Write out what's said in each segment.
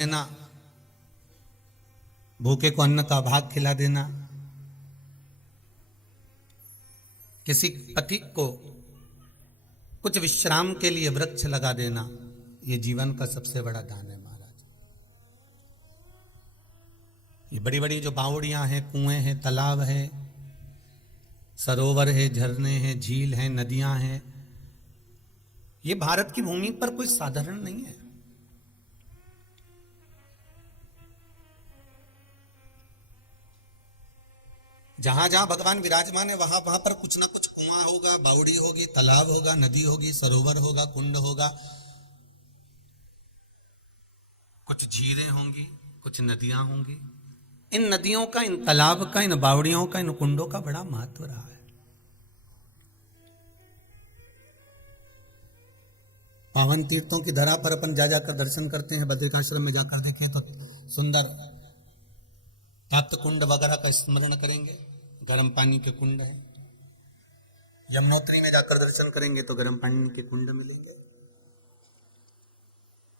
देना, भूखे को अन्न का भाग खिला देना, किसी पथिक को कुछ विश्राम के लिए वृक्ष लगा देना, ये जीवन का सबसे बड़ा दान है महाराज। ये बड़ी बड़ी जो बावड़ियां हैं, कुएं हैं, तालाब है, सरोवर है, झरने हैं, झील हैं, नदियां हैं, ये भारत की भूमि पर कोई साधारण नहीं है। जहां जहां भगवान विराजमान है वहां वहां पर कुछ ना कुछ कुआं होगा, बावड़ी होगी, तालाब होगा, नदी होगी, सरोवर होगा, कुंड होगा, कुछ झीलें होंगी, कुछ नदियां होंगी। इन नदियों का, इन तालाब का, इन बावड़ियों का, इन कुंडों का बड़ा महत्व रहा है। पावन तीर्थों की धरा पर अपन जा जाकर दर्शन करते हैं। बद्रिकाश्रम में जाकर देखें तो सुंदर तप्त कुंड वगैरह का स्मरण करेंगे, गर्म पानी के कुंड है। यमुनोत्री में जाकर दर्शन करेंगे तो गर्म पानी के कुंड मिलेंगे।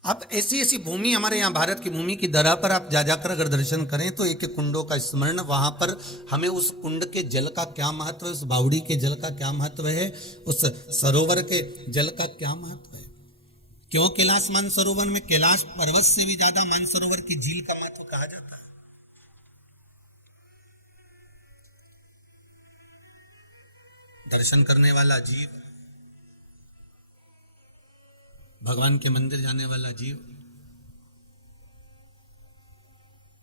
अब ऐसी ऐसी भूमि हमारे यहाँ भारत की भूमि की धरा पर आप जा जाकर अगर दर्शन करें तो एक एक कुंडों का स्मरण, वहां पर हमें उस कुंड के जल का क्या महत्व है, उस बावड़ी के जल का क्या महत्व है, उस सरोवर के जल का क्या महत्व है। क्यों कैलाश मानसरोवर में कैलाश पर्वत से भी ज्यादा मानसरोवर की झील का महत्व कहा जाता है। दर्शन करने वाला जीव, भगवान के मंदिर जाने वाला जीव,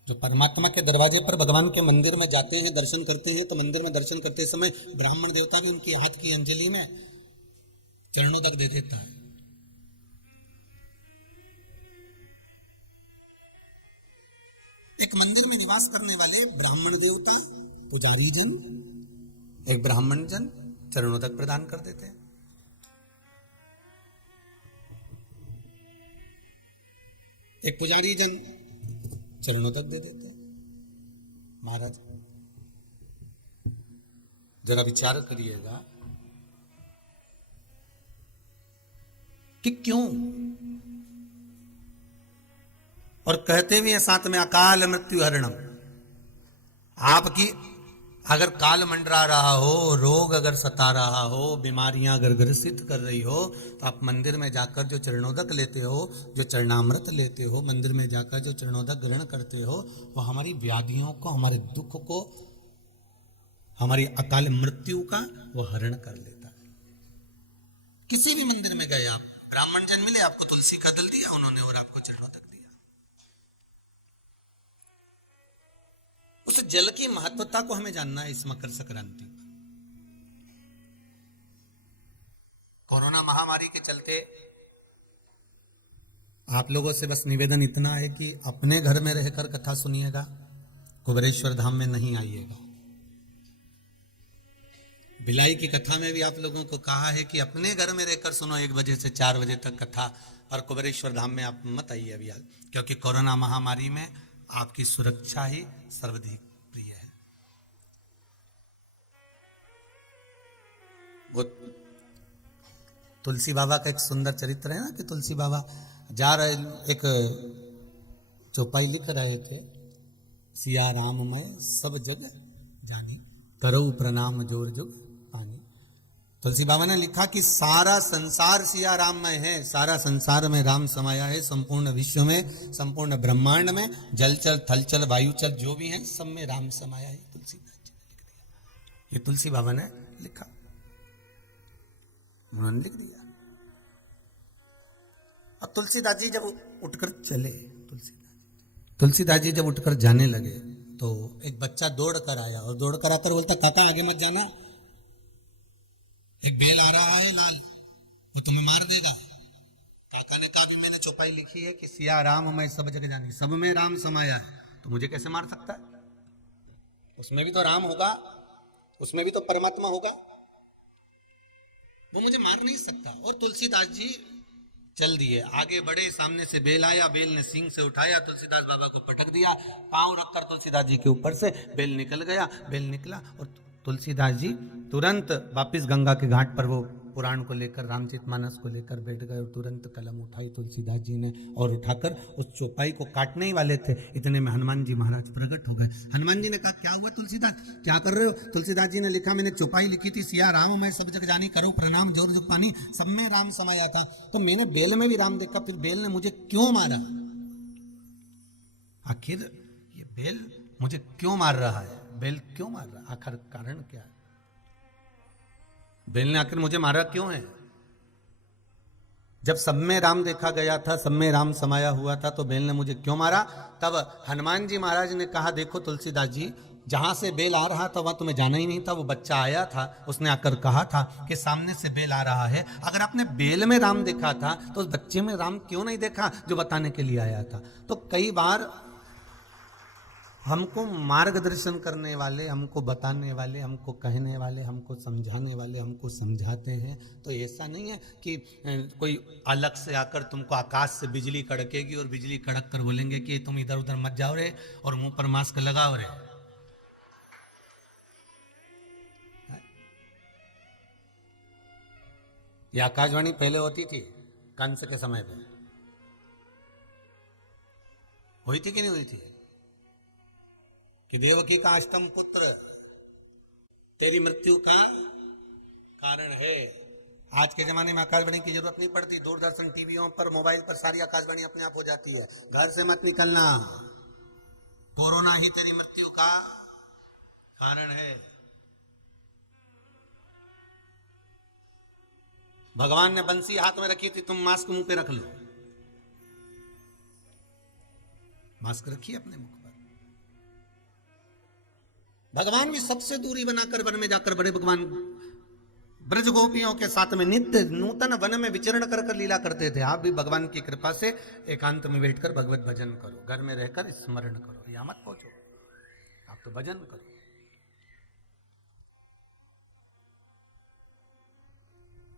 जो परमात्मा के दरवाजे पर भगवान के मंदिर में जाते हैं, दर्शन करते हैं, तो मंदिर में दर्शन करते समय ब्राह्मण देवता भी उनकी हाथ की अंजलि में चरणों तक दे देता है। एक मंदिर में निवास करने वाले ब्राह्मण देवता, पुजारी जन, एक ब्राह्मण जन चरणों तक प्रदान कर देते हैं। एक पुजारी जन चरणों तक दे देते हैं। महाराज जरा विचार करिएगा कि क्यों, और कहते भी हैं साथ में अकाल मृत्यु हरणम। आपकी अगर काल मंडरा रहा हो, रोग अगर सता रहा हो, बीमारियां अगर ग्रसित कर रही हो, तो आप मंदिर में जाकर जो चरणोदक लेते हो, जो चरणामृत लेते हो, मंदिर में जाकर जो चरणोदक ग्रहण करते हो, वो हमारी व्याधियों को, हमारे दुख को, हमारी अकाल मृत्यु का वो हरण कर लेता है। किसी भी मंदिर में गए आप, ब्राह्मण जन मिले, आपको तुलसी का दल दिया उन्होंने और आपको चरणोदक दिया। उस जल की महत्वता को हमें जानना है। इस मकर संक्रांति कोरोना महामारी के चलते आप लोगों से बस निवेदन इतना है कि अपने घर में रहकर कथा सुनिएगा, कुबेरेश्वर धाम में नहीं आइएगा। भिलाई की कथा में भी आप लोगों को कहा है कि अपने घर में रहकर सुनो 1 बजे से 4 बजे तक कथा, और कुबेरेश्वर धाम में आप मत आइए अभी, क्योंकि कोरोना महामारी में आपकी सुरक्षा ही सर्वाधिक प्रिय है। वो तुलसी बाबा का एक सुंदर चरित्र है ना, कि तुलसी बाबा जा रहे, एक चौपाई लिख रहे थे, सिया राम मैं सब जग जानी, करऊ प्रणाम जोर जुग पानी। तुलसी बाबा ने लिखा कि सारा संसार सिया राम में है, सारा संसार में राम समाया है, संपूर्ण विश्व में, संपूर्ण ब्रह्मांड में, जलचल थलचल वायुचल जो भी है सब में राम समाया है। तुलसीदास जी ने लिख दिया, ये तुलसी बाबा ने लिखा, उन्होंने लिख दिया। अब तुलसीदास जी जब उठकर चले, तुलसीदास जी जब उठकर जाने लगे तो एक बच्चा दौड़ कर आया, और दौड़ कर आकर बोलता, काका आगे मत जाना, एक बेल आ रहा है लाल, वो तुम्हें मार देगा। काका ने कहा, भी मैंने चौपाई लिखी है कि सिया राम मैं सब जगह जानी, सब में राम समाया है, तो मुझे कैसे मार सकता है? उसमें भी तो राम होगा, उसमें भी तो परमात्मा होगा, वो मुझे मार नहीं सकता। और तुलसीदास जी चल दिए, आगे बढ़े, सामने से बेल आया, बेल ने सींग से उठाया, तुलसीदास बाबा को पटक दिया, पांव रखकर तुलसीदास जी के ऊपर से बेल निकल गया, बेल निकला, और तुलसीदास जी तुरंत वापिस गंगा के घाट पर वो पुराण को लेकर, रामचरितमानस को लेकर बैठ गए और तुरंत कलम उठाई तुलसीदास जी ने और उठाकर उस चौपाई को काटने ही वाले थे, इतने में हनुमान जी महाराज प्रकट हो गए। हनुमान जी ने कहा क्या हुआ तुलसीदास, क्या कर रहे हो? तुलसीदास जी ने लिखा मैंने चौपाई लिखी थी, सिया राम मैं सब जग जानी, करो प्रणाम जोर जुग पानी, सब में राम समाया था। तो मैंने बेल में भी राम देखा, फिर बेल ने मुझे क्यों मारा? आखिर ये बेल मुझे क्यों मार रहा है? बेल क्यों मार रहा? आखिर कारण क्या है? बेल ने आखिर मुझे मारा क्यों है? जब सब में राम देखा गया था, सब में राम समाया हुआ था, तो बेल ने मुझे क्यों मारा? तब हनुमान जी महाराज ने कहा देखो तुलसीदास जी, जहां से बेल आ रहा था वह तुम्हें जाना ही नहीं था, वो बच्चा आया था, उसने आकर कहा था कि सामने से बेल आ रहा है। अगर आपने बेल में राम देखा था तो उस बच्चे में राम क्यों नहीं देखा जो बताने के लिए आया था? तो कई बार हमको मार्गदर्शन करने वाले, हमको बताने वाले, हमको कहने वाले, हमको समझाने वाले हमको समझाते हैं, तो ऐसा नहीं है कि कोई अलग से आकर तुमको आकाश से बिजली कड़केगी और बिजली कड़क कर बोलेंगे कि तुम इधर उधर मत जाओ रे और मुंह पर मास्क लगाओ रे। ये आकाशवाणी पहले होती थी कंस के समय पे, हुई थी कि नहीं हुई थी? कि देवकी का अष्टम पुत्र तेरी मृत्यु का कारण है। आज के जमाने में आकाशवाणी की जरूरत नहीं पड़ती, दूरदर्शन टीवियों पर मोबाइल पर सारी आकाशवाणी अपने आप हो जाती है। घर से मत निकलना, कोरोना ही तेरी मृत्यु का कारण है। भगवान ने बंसी हाथ में रखी थी, तुम मास्क मुंह पे रख लो, मास्क रखिए अपने मुख पर। भगवान भी सबसे दूरी बनाकर वन में जाकर बड़े भगवान ब्रज गोपियों के साथ में नित्य नूतन वन में विचरण कर कर लीला करते थे। आप भी भगवान की कृपा से एकांत में बैठकर भगवत भजन करो, घर में रहकर स्मरण करो, यहां मत पहुंचो, आप तो भजन करो।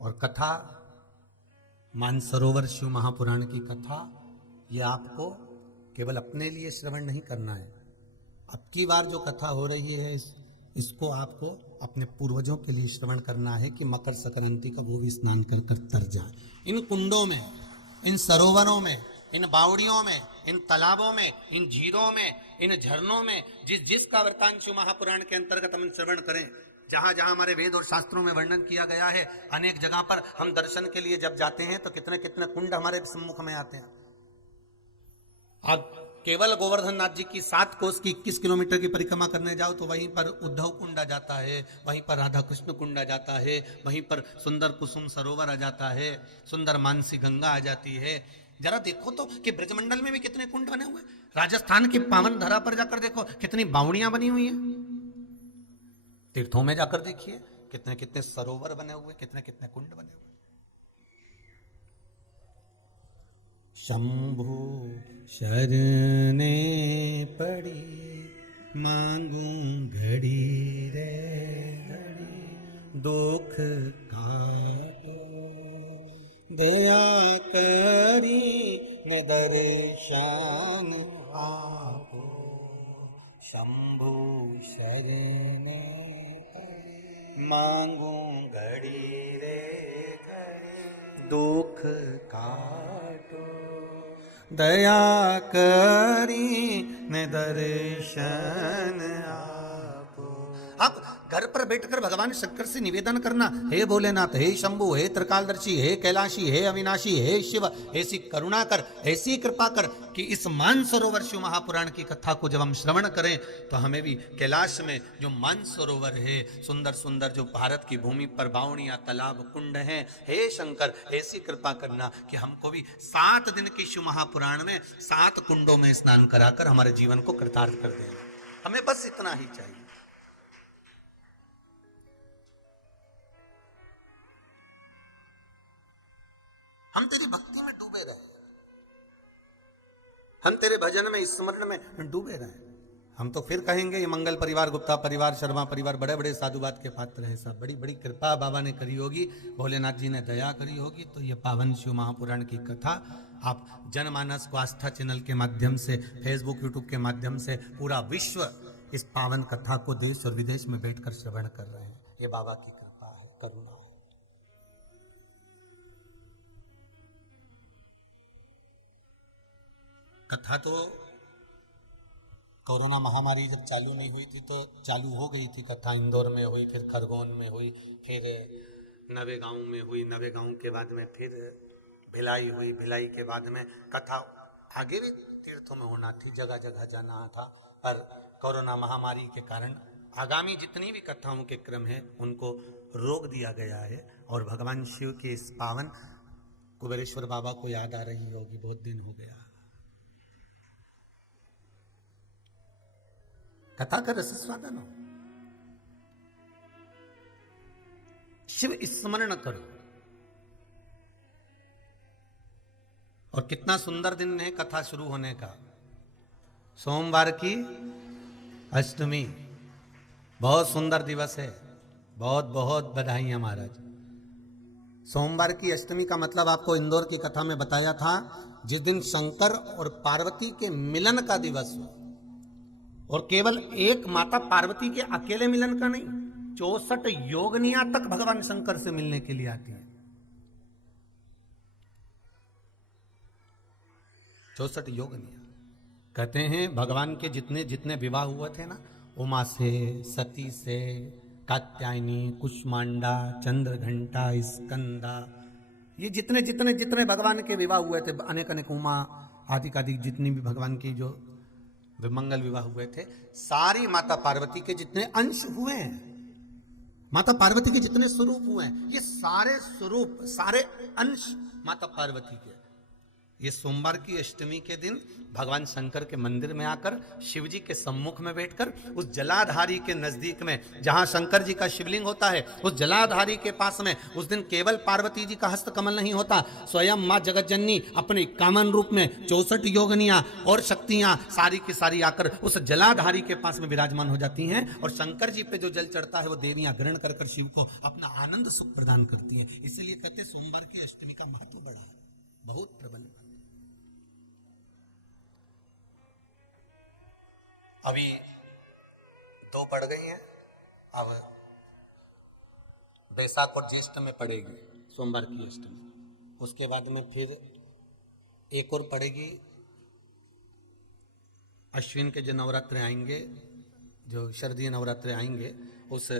और कथा, मानसरोवर शिव महापुराण की कथा, ये आपको केवल अपने लिए श्रवण नहीं करना है। अब की बार जो कथा हो रही है इसको आपको अपने पूर्वजों के लिए श्रवण करना है कि मकर संक्रांति का वो भी स्नान कर कर तर जाए। इन कुंडों में, इन सरोवरों में, इन बावड़ियों में, इन तालाबों में, इन झीलों में, इन झरनों में जिसका वृत्तांत शिव महापुराण के अंतर्गत हम श्रवण करें, जहां जहां हमारे वेद और शास्त्रों में वर्णन किया गया है, अनेक जगह पर हम दर्शन के लिए जब जाते हैं तो कितने कितने कुंड हमारे सम्मुख में आते हैं। अब केवल गोवर्धन नाथ जी की 7 कोस की 21 किलोमीटर की परिक्रमा करने जाओ तो वहीं पर उद्धव कुंड आ जाता है, वहीं पर राधा कृष्ण कुंड आ जाता है, वहीं पर सुंदर कुसुम सरोवर आ जाता है, सुंदर मानसी गंगा आ जाती है। जरा देखो तो कि ब्रजमंडल में भी कितने कुंड बने हुए। राजस्थान की पावन धरा पर जाकर देखो कितनी बावड़ियां बनी हुई हैं। तीर्थों में जाकर देखिए कितने कितने सरोवर बने हुए, कितने कितने कुंड बने हुए। शंभु शरणे पड़ी मांगू घड़ी रे घड़ी, दुख काटो दया करी न दर्शन आपो। शंभु शरणे पड़ी मांगू घड़ी रे घड़ी, दुख काटो दया करी न दर्शन आपो। अब घर पर बैठकर भगवान शंकर से निवेदन करना, हे भोलेनाथ, हे शंभु, हे त्रिकालदर्शी, हे कैलाशी, हे अविनाशी, हे शिव, ऐसी करुणा कर, ऐसी कृपा कर कि इस मानसरोवर शिव महापुराण की कथा को जब हम श्रवण करें तो हमें भी कैलाश में जो मानसरोवर है, सुंदर सुंदर जो भारत की भूमि पर बावड़ियां, तालाब, कुंड हैं, हे शंकर ऐसी कृपा करना कि हमको भी 7 दिन की शिव महापुराण में 7 कुंडों में स्नान कराकर हमारे जीवन को कृतार्थ कर दें। हमें बस इतना ही चाहिए। हम तेरी भक्ति में डूबे रहे, हम तेरे भजन में, स्मरण में डूबे रहे। हम तो फिर कहेंगे ये मंगल परिवार, गुप्ता परिवार, शर्मा परिवार बड़े बड़े साधुवाद के पात्र हैं। सब बड़ी बड़ी कृपा बाबा ने करी होगी, भोलेनाथ जी ने दया करी होगी, तो ये पावन शिव महापुराण की कथा आप जनमानस को आस्था चैनल के माध्यम से, फेसबुक यूट्यूब के माध्यम से पूरा विश्व इस पावन कथा को देश और विदेश में बैठकर श्रवण कर रहे हैं। ये बाबा की कृपा है, करुणा है। कथा तो कोरोना महामारी जब चालू नहीं हुई थी तो चालू हो गई थी कथा। इंदौर में हुई, फिर खरगोन में हुई, फिर नवे गांव में हुई, नवे गांव के बाद में फिर भिलाई हुई, भिलाई के बाद में कथा आगे भी तीर्थों में होना थी, जगह जगह जाना था। पर कोरोना महामारी के कारण आगामी जितनी भी कथाओं के क्रम है उनको रोक दिया गया है। और भगवान शिव के इस पावन कुबेरेश्वर बाबा को याद आ रही होगी, बहुत दिन हो गया। कथा का रस स्वादन हो, शिव स्मरण करो। और कितना सुंदर दिन है कथा शुरू होने का, सोमवार की अष्टमी, बहुत सुंदर दिवस है। बहुत बहुत बधाइयां महाराज। सोमवार की अष्टमी का मतलब आपको इंदौर की कथा में बताया था, जिस दिन शंकर और पार्वती के मिलन का दिवस हो। और केवल एक माता पार्वती के अकेले मिलन का नहीं, 64 योगनियां तक भगवान शंकर से मिलने के लिए आती हैं। 64 योगनियां। कहते हैं भगवान के जितने जितने विवाह हुए थे ना, उमा से, सती से, कात्यायनी, कुष्मांडा, चंद्रघंटा, स्कंदा, ये जितने जितने जितने भगवान के विवाह हुए थे, अनेक अनेक उमा आदि आदि जितनी भी भगवान की जो मंगल विवाह हुए थे, सारी माता पार्वती के जितने अंश हुए हैं, माता पार्वती के जितने स्वरूप हुए हैं, ये सारे स्वरूप, सारे अंश माता पार्वती के। ये सोमवार की अष्टमी के दिन भगवान शंकर के मंदिर में आकर शिव जी के सम्मुख में बैठकर उस जलाधारी के नजदीक में, जहां शंकर जी का शिवलिंग होता है, उस जलाधारी के पास में उस दिन केवल पार्वती जी का हस्त कमल नहीं होता, स्वयं मां जगतजननी अपने कामन रूप में 64 योगनियां और शक्तियां सारी की सारी आकर उस जलाधारी के पास में विराजमान हो जाती हैं। और शंकर जी पे जो जल चढ़ता है वो देवियां ग्रहण कर शिव को अपना आनंद सुख प्रदान करती है। इसीलिए कहते सोमवार की अष्टमी का महत्व बड़ा है, बहुत प्रबल। अभी तो पड़ गई हैं, अब बैसाख और ज्येष्ठ में पड़ेगी सोमवार की अष्टमी। उसके बाद में फिर एक और पड़ेगी, अश्विन के जो नवरात्र आएंगे, जो शरदीय नवरात्र आएंगे, उस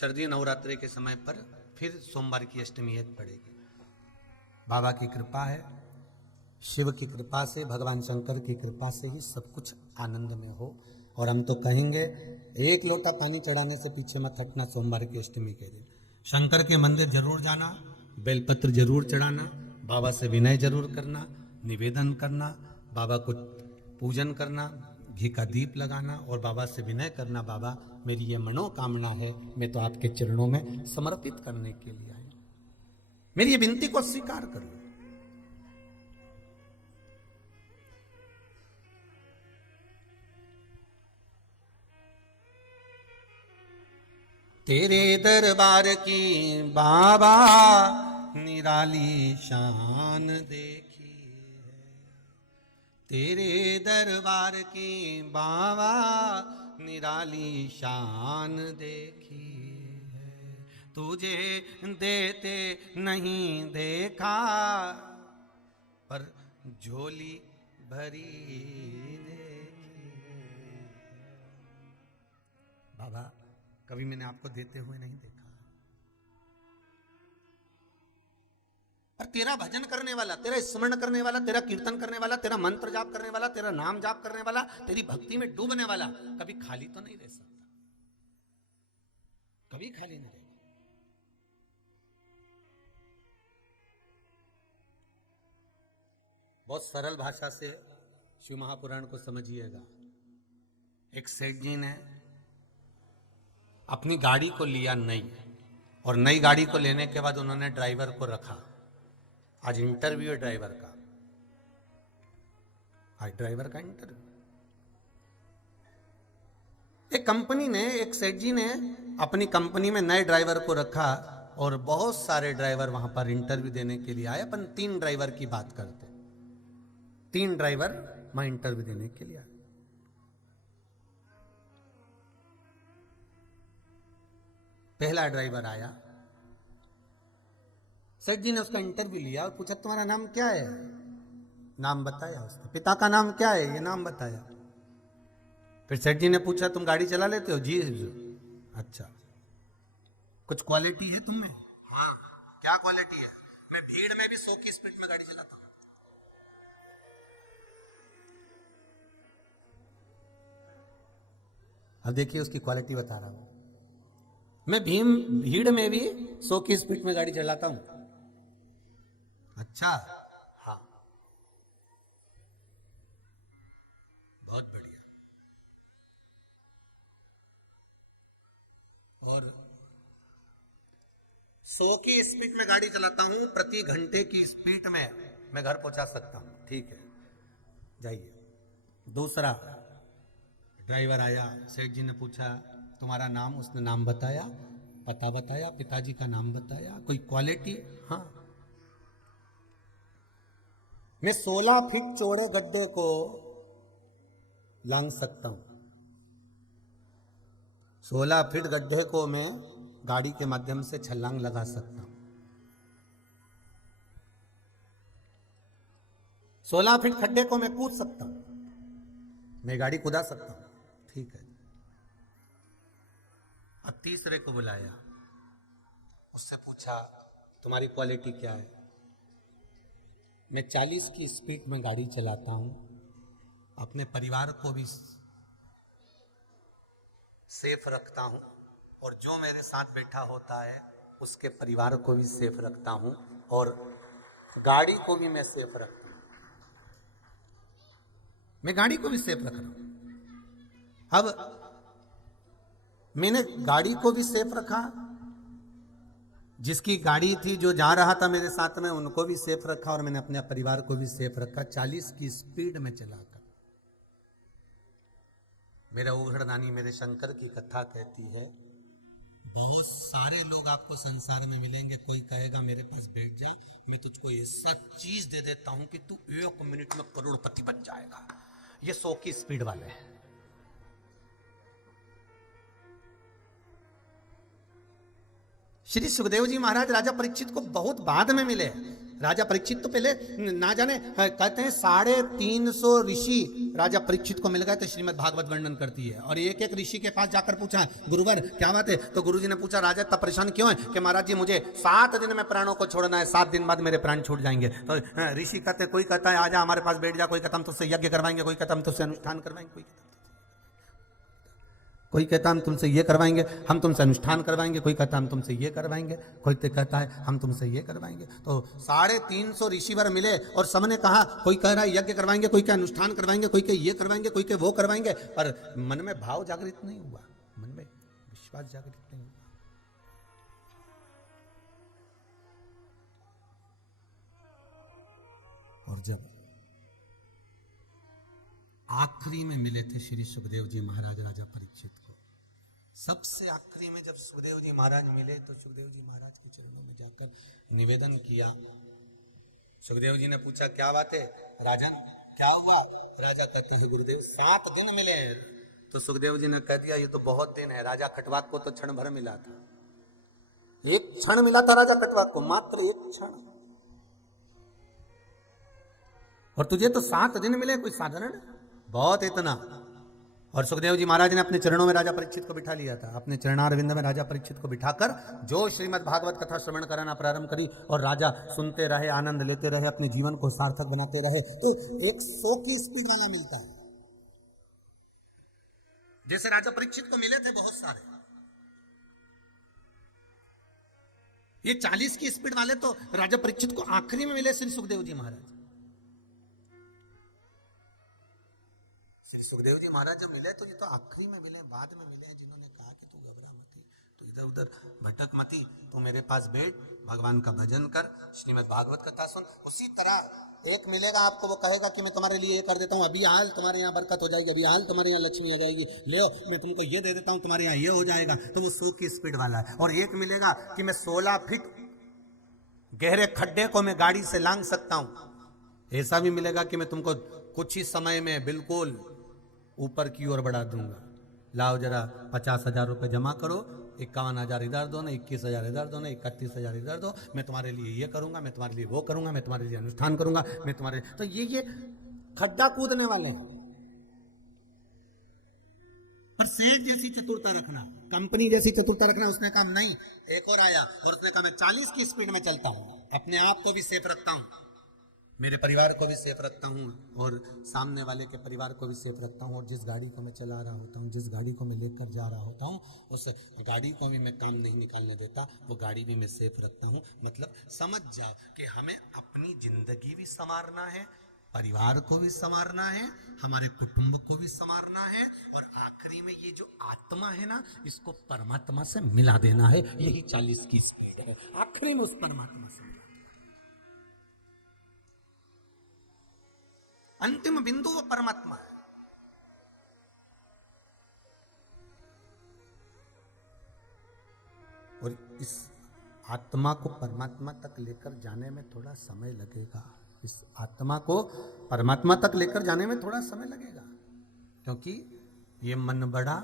शरदीय नवरात्रि के समय पर फिर सोमवार की अष्टमी एक पड़ेगी। बाबा की कृपा है, शिव की कृपा से, भगवान शंकर की कृपा से ही सब कुछ आनंद में हो। और हम तो कहेंगे एक लोटा पानी चढ़ाने से पीछे मत हटना सोमवार की अष्टमी के दिन। शंकर के मंदिर जरूर जाना, बेलपत्र जरूर चढ़ाना, बाबा से विनय जरूर करना, निवेदन करना, बाबा को पूजन करना, घी का दीप लगाना और बाबा से विनय करना, बाबा मेरी ये मनोकामना है, मैं तो आपके चरणों में समर्पित करने के लिए आई, मेरी ये विनती को स्वीकार कर लो। तेरे दरबार की बाबा निराली शान देखी है, तेरे दरबार की बाबा निराली शान देखी है, तुझे देते नहीं देखा पर झोली भरी देखी है। बाबा कभी मैंने आपको देते हुए नहीं देखा, पर तेरा भजन करने वाला, तेरा स्मरण करने वाला, तेरा कीर्तन करने वाला, तेरा मंत्र जाप करने वाला, तेरा नाम जाप करने वाला, तेरी भक्ति में डूबने वाला कभी खाली तो नहीं रह सकता, कभी खाली नहीं रहेगा। बहुत सरल भाषा से शिव महापुराण को समझिएगा। एक सेठ जी ने अपनी गाड़ी को लिया नई, और नई गाड़ी को लेने के बाद उन्होंने ड्राइवर को रखा। आज इंटरव्यू है ड्राइवर का, आज ड्राइवर का इंटरव्यू। एक कंपनी ने, एक सेठ जी ने अपनी कंपनी में नए ड्राइवर को रखा और बहुत सारे ड्राइवर वहां पर इंटरव्यू देने के लिए आए। अपन 3 ड्राइवर की बात करते, 3 ड्राइवर वहां इंटरव्यू देने के लिए आए। पहला ड्राइवर आया, सेठ जी ने उसका इंटरव्यू लिया और पूछा तुम्हारा नाम क्या है? नाम बताया उसने, पिता का नाम क्या है ये नाम बताया। फिर सेठ जी ने पूछा तुम गाड़ी चला लेते हो? जी। अच्छा, कुछ क्वालिटी है तुम में? हाँ। क्या क्वालिटी है? मैं भीड़ में भी 100 की स्पीड में गाड़ी चलाता हूं। अब देखिए उसकी क्वालिटी बता रहा हूं। मैं भीड़ में भी 100 की स्पीड में गाड़ी चलाता हूं। अच्छा, हाँ, बहुत बढ़िया। और 100 की स्पीड में गाड़ी चलाता हूं, प्रति घंटे की स्पीड में मैं घर पहुंचा सकता हूं। ठीक है, जाइए। दूसरा, ड्राइवर आया, सेठ जी ने पूछा तुम्हारा नाम? उसने नाम बताया, पता बताया, पिताजी का नाम बताया। कोई क्वालिटी? हाँ। मैं 16 फीट चौड़े गड्ढे को लांग सकता हूं। 16 फीट गड्ढे को मैं गाड़ी के माध्यम से छलांग लगा सकता हूं। 16 फीट खड्डे को मैं कूद सकता हूं, मैं गाड़ी कूदा सकता हूं। ठीक है। अब तीसरे को बुलाया, उससे पूछा तुम्हारी क्वालिटी क्या है? मैं 40 की स्पीड में गाड़ी चलाता हूं, अपने परिवार को भी सेफ रखता हूं, और जो मेरे साथ बैठा होता है उसके परिवार को भी सेफ रखता हूं, और गाड़ी को भी मैं सेफ रखता हूं। मैं गाड़ी को भी सेफ रख रहा हूं। अब मैंने गाड़ी को भी सेफ रखा, जिसकी गाड़ी थी जो जा रहा था मेरे साथ में उनको भी सेफ रखा, और मैंने अपने परिवार को भी सेफ रखा 40 की स्पीड में चलाकर। मेरे ओघड़दानी मेरे शंकर की कथा कहती है, बहुत सारे लोग आपको संसार में मिलेंगे, कोई कहेगा मेरे पास बैठ जा, मैं तुझको ऐसा चीज दे देता हूं कि तू 1 मिनट में करोड़पति बन जाएगा। ये 100 की स्पीड वाले हैं। श्री सुखदेव जी महाराज राजा परीक्षित को बहुत बाद में मिले। राजा परीक्षित तो पहले ना जाने, कहते हैं 350 ऋषि राजा परीक्षित को मिल गए, तो श्रीमद् भागवत वर्णन करती है। और एक एक ऋषि के पास जाकर पूछा गुरुवर क्या बात है? तो गुरुजी ने पूछा राजा तब परेशान क्यों है? कि महाराज जी मुझे 7 दिन में प्राणों को छोड़ना है, 7 दिन बाद मेरे प्राण छूट जाएंगे। तो ऋषि कहते, कोई कहता है आजा हमारे पास बैठ जा, कोई कहता हम तुझसे यज्ञ करवाएंगे, कोई कहता हम तुझसे अनुष्ठान करवाएंगे, कोई कहता हम तुमसे ये करवाएंगे, हम तुमसे अनुष्ठान करवाएंगे, कोई कहता हम तुमसे ये करवाएंगे, कोई कहता है हम तुमसे ये करवाएंगे। तो 350 ऋषिवर मिले और सबने कहा, कोई कह रहा है यज्ञ करवाएंगे, कोई कह अनुष्ठान करवाएंगे, कोई कह ये करवाएंगे, कोई कह वो करवाएंगे, पर मन में भाव जागृत नहीं हुआ, मन में विश्वास जागृत नहीं हुआ। और जब आखिरी में मिले थे श्री सुखदेव जी महाराज राजा परीक्षित को, सबसे आखिरी में जब सुखदेव जी महाराज मिले तो सुखदेव जी महाराज के चरणों में जाकर निवेदन किया। सुखदेव जी ने पूछा क्या बात है राजन, क्या हुआ? राजा कहते हैं गुरुदेव 7 दिन मिले। तो सुखदेव जी ने कह दिया ये तो बहुत दिन है, राजा खटवाक को तो क्षण भर मिला था, 1 क्षण मिला था राजा खटवाक को, मात्र 1 क्षण, और तुझे तो 7 दिन मिले, कोई साधारण बहुत इतना। और सुखदेव जी महाराज ने अपने चरणों में राजा परीक्षित को बिठा लिया था, अपने चरणारविंद में राजा परीक्षित को बिठाकर जो श्रीमद् भागवत कथा श्रवण कराना प्रारंभ करी, और राजा सुनते रहे, आनंद लेते रहे, अपने जीवन को सार्थक बनाते रहे। तो 100 की स्पीड वाला मिलता है, जैसे राजा परीक्षित को मिले थे बहुत सारे। ये 40 की स्पीड वाले तो राजा परीक्षित को आखिरी में मिले श्री सुखदेव जी महाराज। श्री सुखदेव जी महाराज जब मिले तो ये तो आखिरी में मिले, बाद में मिले, जिन्होंने कहा कि तू घबरा मती, तू इधर उधर भटक मती, तू मेरे पास बैठ, भगवान का भजन कर, श्रीमद् भागवत कथा सुन। उसी तरह एक मिलेगा आपको, वो कहेगा कि मैं तुम्हारे लिए ये कर देता हूँ, अभी हाल तुम्हारे यहाँ बरकत हो जाएगी, अभी हाल तुम्हारे यहाँ लक्ष्मी आ जाएगी, ले मैं तुमको ये दे देता हूँ, तुम्हारे यहाँ ये हो जाएगा। तो वो 100 की स्पीड वाला है। और एक मिलेगा कि मैं 16 फीट गहरे खड्डे को मैं गाड़ी से लांग सकता हूँ। ऐसा भी मिलेगा कि मैं तुमको कुछ ही समय में बिल्कुल ऊपर की ओर बढ़ा दूंगा, लाओ जरा 50,000 रुपए जमा करो, 51,000 इधर दो ना, 21,000 इधर दो ना, 31,000 इधर दो, मैं तुम्हारे लिए ये करूंगा, मैं तुम्हारे लिए वो करूंगा, मैं तुम्हारे लिए अनुष्ठान करूंगा, मैं तुम्हारे, तो ये खड्डा कूदने वाले हैं। पर सेठ जैसी चतुरता रखना, कंपनी जैसी चतुरता रखना। उसने कहा नहीं, एक और आया और उसने कहा मैं 40 की स्पीड में चलता हूं, अपने आप को भी सेफ रखता हूं, मेरे परिवार को भी सेफ रखता हूँ और सामने वाले के परिवार को भी सेफ रखता हूँ, और जिस गाड़ी को मैं चला रहा होता हूँ, जिस गाड़ी को मैं लेकर जा रहा होता हूँ, उस गाड़ी को भी मैं काम नहीं निकालने देता, वो गाड़ी भी मैं सेफ रखता हूँ। मतलब समझ जाओ कि हमें अपनी जिंदगी भी संवारना है, परिवार को भी संवारना है, हमारे कुटुंब को भी संवारना है, और आखिरी में ये जो आत्मा है ना, इसको परमात्मा से मिला देना है। यही 40 की स्पीड है, आखिरी में उस परमात्मा से। अंतिम बिंदु वो परमात्मा है। और इस आत्मा को परमात्मा तक लेकर जाने में थोड़ा समय लगेगा। इस आत्मा को परमात्मा तक लेकर जाने में थोड़ा समय लगेगा, क्योंकि ये मन बड़ा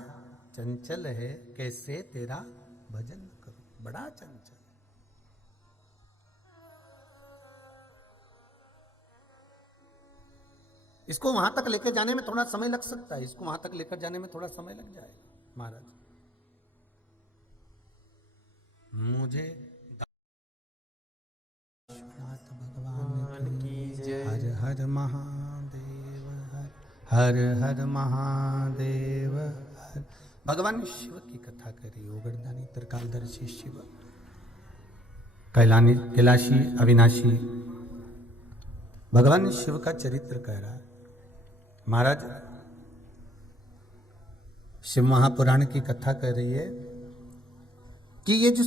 चंचल है, कैसे तेरा भजन करूं, बड़ा चंचल। इसको वहां तक लेकर जाने में थोड़ा समय लग सकता है, इसको वहां तक लेकर जाने में थोड़ा समय लग जाएगा। महाराज मुझे भगवान की जय। हर हर महादेव, हर हर महादेव। हर भगवान शिव की कथा करी, ओगरदानी त्रिकालदर्शी शिव, कैलाशी अविनाशी, भगवान शिव का चरित्र कह रहा है। महाराज शिव महापुराण की कथा कह रही है कि ये जो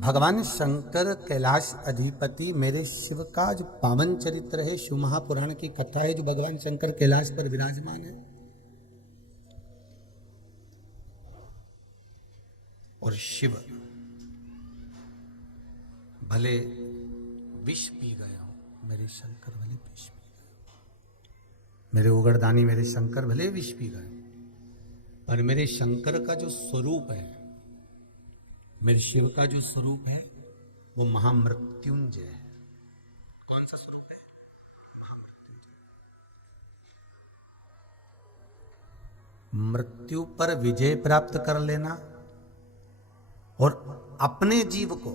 भगवान शंकर कैलाश अधिपति मेरे शिव का जो पावन चरित्र है, शिव महापुराण की कथा है, जो भगवान शंकर कैलाश पर विराजमान है, और शिव भले विष पी गए हो, मेरे शंकर भले विष पी गए, मेरे उगरदानी मेरे शंकर भले विष पी गए, पर मेरे शंकर का जो स्वरूप है, मेरे शिव का जो स्वरूप है, वो महामृत्युंजय है। कौन सा स्वरूप है? महामृत्युंजय। मृत्यु पर विजय प्राप्त कर लेना और अपने जीव को,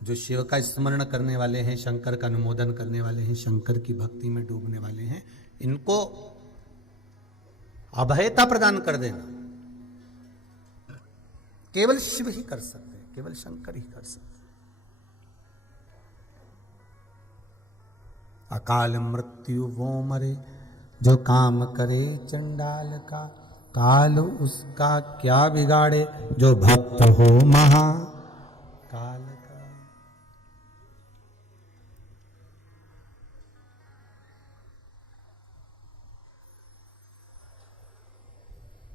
जो शिव का स्मरण करने वाले हैं, शंकर का अनुमोदन करने वाले हैं, शंकर की भक्ति में डूबने वाले हैं, इनको अभयता प्रदान कर देना केवल शिव ही कर सकते हैं, केवल शंकर ही कर सकते हैं। अकाल मृत्यु वो मरे जो काम करे चंडाल का, काल उसका क्या बिगाड़े जो भक्त हो महाकाल का।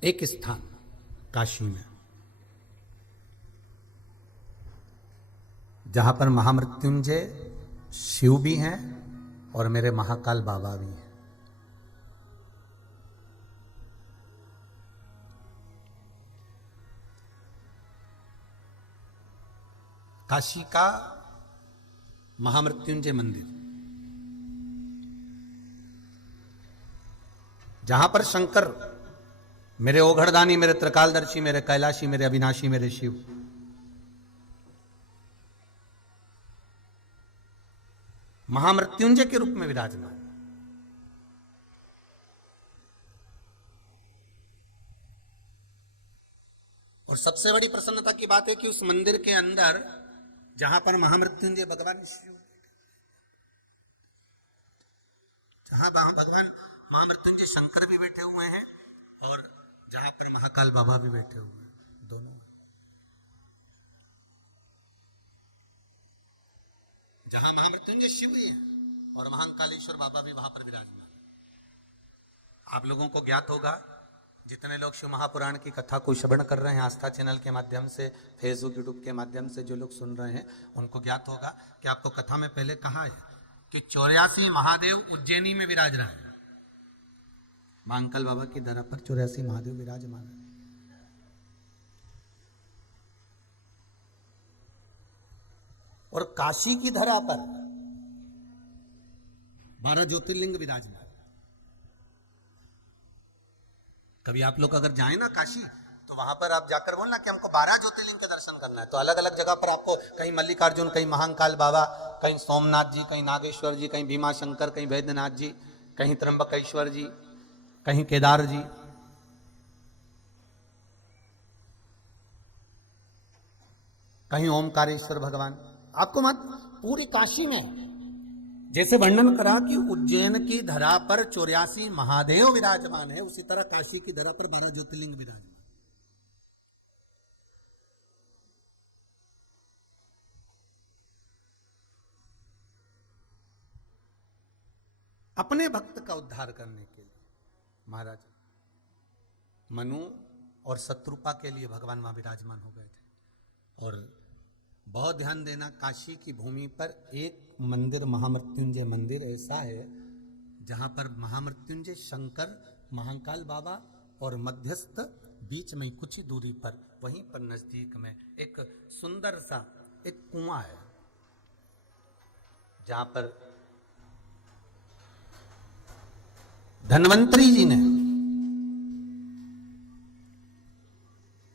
एक स्थान काशी में, जहां पर महामृत्युंजय शिव भी हैं और मेरे महाकाल बाबा भी हैं। काशी का महामृत्युंजय मंदिर, जहां पर शंकर मेरे ओघड़दानी, मेरे त्रिकालदर्शी, मेरे कैलाशी, मेरे अविनाशी, मेरे शिव महामृत्युंजय के रूप में विराजमान। और सबसे बड़ी प्रसन्नता की बात है कि उस मंदिर के अंदर, जहां पर महामृत्युंजय भगवान शिव, जहां भगवान महामृत्युंजय शंकर भी बैठे हुए हैं और जहां पर महाकाल बाबा भी बैठे हुए हैं, दोनों, जहां महामृत्युंजय शिव ही है और वहां कालेश्वर बाबा भी वहां पर विराजमान। आप लोगों को ज्ञात होगा, जितने लोग शिव महापुराण की कथा को श्रवण कर रहे हैं आस्था चैनल के माध्यम से, फेसबुक यूट्यूब के माध्यम से जो लोग सुन रहे हैं, उनको ज्ञात होगा कि आपको कथा में पहले कहा है कि 84 महादेव उज्जैनी में विराज रहे हैं। महाकाल बाबा की धरा पर 84 महादेव विराजमान है। और काशी की धरा पर 12 ज्योतिर्लिंग विराजमान। कभी आप लोग अगर जाए ना काशी, तो वहां पर आप जाकर बोलना कि हमको 12 ज्योतिर्लिंग का दर्शन करना है, तो अलग अलग जगह पर आपको कहीं मल्लिकार्जुन, कहीं महाकाल बाबा, कहीं सोमनाथ जी, कहीं नागेश्वर जी, कहीं भीमा शंकर, कहीं वैद्यनाथ जी, कहीं त्र्यंबकेश्वर जी, कहीं केदार जी, कहीं ओमकारेश्वर भगवान। आपको मत पूरी काशी में जैसे वर्णन करा कि उज्जैन की धरा पर 84 महादेव विराजमान है, उसी तरह काशी की धरा पर 12 ज्योतिर्लिंग विराजमान। अपने भक्त का उद्धार करने के लिए महाराज मनु और शत्रुपा के लिए भगवान वहां विराजमान हो गए थे। और बहुत ध्यान देना, काशी की भूमि पर एक मंदिर, महामृत्युंजय मंदिर ऐसा है जहां पर महामृत्युंजय शंकर, महाकाल बाबा और मध्यस्थ बीच में कुछ ही दूरी पर, वहीं पर नजदीक में एक सुंदर सा एक कुआं है, जहां पर धन्वंतरी जी ने,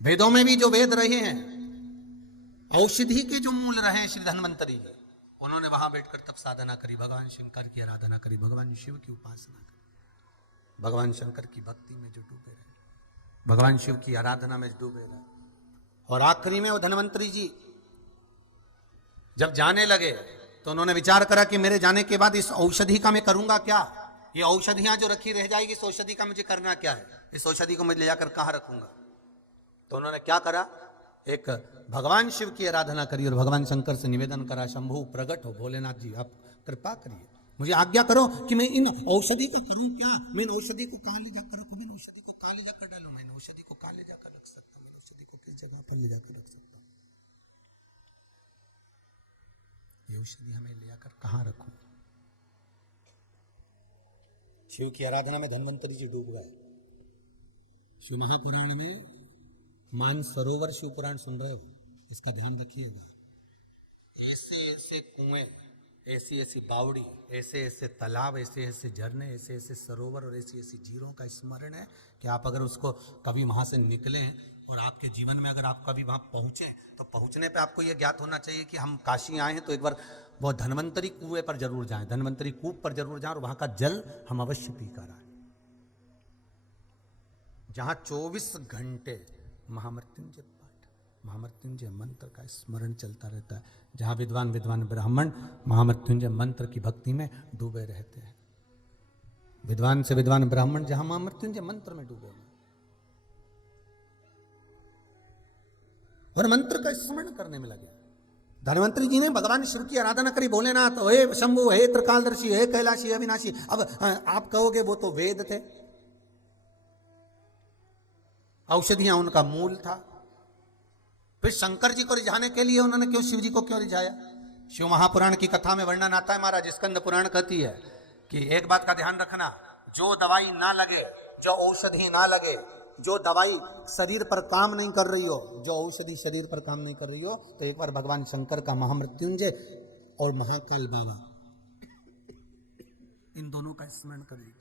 वेदों में भी जो वेद रहे हैं, औषधि के जो मूल रहे श्री धन्वंतरी जी, उन्होंने वहां बैठकर तब साधना करी, भगवान शंकर की आराधना करी, भगवान शिव की उपासना करी, भगवान शंकर की भक्ति में जो डूबे रहे, भगवान शिव की आराधना में डूबे रहे। और आखिरी में वो धन्वंतरी जी जब जाने लगे, तो उन्होंने विचार करा कि मेरे जाने के बाद इस औषधि का मैं करूंगा क्या, ये औषधियां जो रखी रह जाएगी, इस औषधि का मुझे करना क्या है, इस औषधि को मैं ले जाकर कहां रखूंगा। तो उन्होंने क्या करा, एक भगवान शिव की आराधना करी और भगवान शंकर से निवेदन करा, शंभु प्रकट हो, भोलेनाथ जी आप कृपा करिए, मुझे आज्ञा करो कि मैं इन औषधि को करूं क्या, मैं इन औषधि को कहां ले जाकर रखूं, मैं इन औषधि को कहां ले जाकर डालूं, मैं इन औषधि को कहां ले जाकर रख सकता हूं, मैं औषधि को किस जगह पर ले जाकर रख सकता हूं, ये औषधि हमें ले जाकर कहां रखूं। शिव की आराधना में धन्वंतरी जी डूब गए। शिव महापुराण में मान सरोवर शिव पुराण सुन रहे हो, इसका ध्यान रखिएगा, ऐसे ऐसे कुएं, ऐसी ऐसी बावड़ी, ऐसे ऐसे तालाब, ऐसे ऐसे झरने, ऐसे ऐसे सरोवर और ऐसी ऐसी झीलों का स्मरण है कि आप अगर उसको कभी वहां से निकले और आपके जीवन में अगर आप कभी वहां पहुंचे, तो पहुंचने पे आपको यह ज्ञात होना चाहिए कि हम काशी आए हैं, तो एक बार वो धन्वंतरी कुएं पर जरूर जाएं, धन्वंतरी कूप पर जरूर जाएं और वहां का जल हम अवश्य पीकर आए, जहां 24 घंटे महामृत्युंजय पाठ, महामृत्युंजय मंत्र का स्मरण चलता रहता है, जहां विद्वान विद्वान ब्राह्मण महामृत्युंजय मंत्र की भक्ति में डूबे रहते हैं, विद्वान से विद्वान ब्राह्मण जहां महामृत्युंजय मंत्र में डूबे हैं और मंत्र का स्मरण करने में लगे। धन्वंतरी जी ने भगवान शिव की आराधना करी, भोलेनाथ, हे शंभु, हे त्रिकालदर्शी, हे कैलाशी, अविनाशी। अब आप कहोगे वो तो वेद थे, औषधियां उनका मूल था, फिर शंकर जी को रिझाने के लिए उन्होंने क्यों शिव जी को क्यों रिझाया। शिव महापुराण की कथा में वर्णन आता है महाराज, स्कंद पुराण कहती है कि एक बात का ध्यान रखना, जो दवाई ना लगे, जो औषधि ना लगे, जो दवाई शरीर पर काम नहीं कर रही हो, जो औषधि शरीर पर काम नहीं कर रही हो, तो एक बार भगवान शंकर का महामृत्युंजय और महाकाल बाबा, इन दोनों का स्मरण कर लीजिए।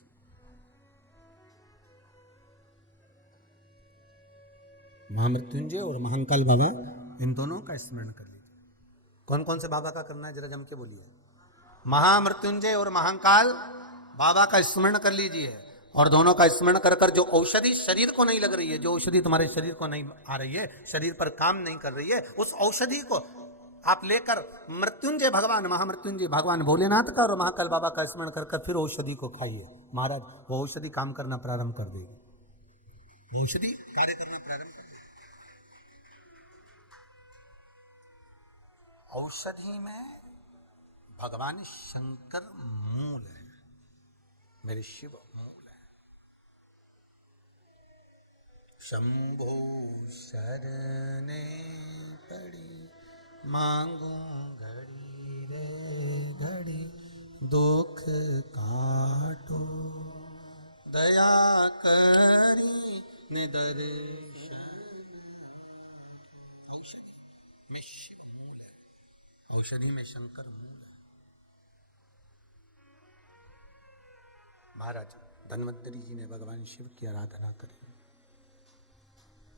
महामृत्युंजय और महाकाल बाबा, इन दोनों का स्मरण कर लीजिए। कौन कौन से बाबा का करना है जरा जम के बोलिए। महामृत्युंजय और महाकाल बाबा का स्मरण कर लीजिए, और दोनों का स्मरण कर कर जो औषधि शरीर को नहीं लग रही है, जो औषधि तुम्हारे शरीर को नहीं आ रही है, शरीर पर काम नहीं कर रही है, उस औषधि को आप लेकर मृत्युंजय भगवान, महामृत्युंजय भगवान भोलेनाथ का और महाकाल बाबा का स्मरण कर कर फिर औषधि को खाइए। महाराज वो औषधि काम करना प्रारंभ कर देगी, औषधि कार्य करना प्रारंभ कर देगी। औषधि में भगवान शंकर मूल है, मेरे शिव मूल है। शंभो शरणे पड़ी मांगू घड़ी रे घड़ी, दुख काटो दया करी निदर्शन। औषधि में शिव मूल है, औषधि में शंकर मूल है। महाराज धन्वंतरी जी ने भगवान शिव की आराधना करी,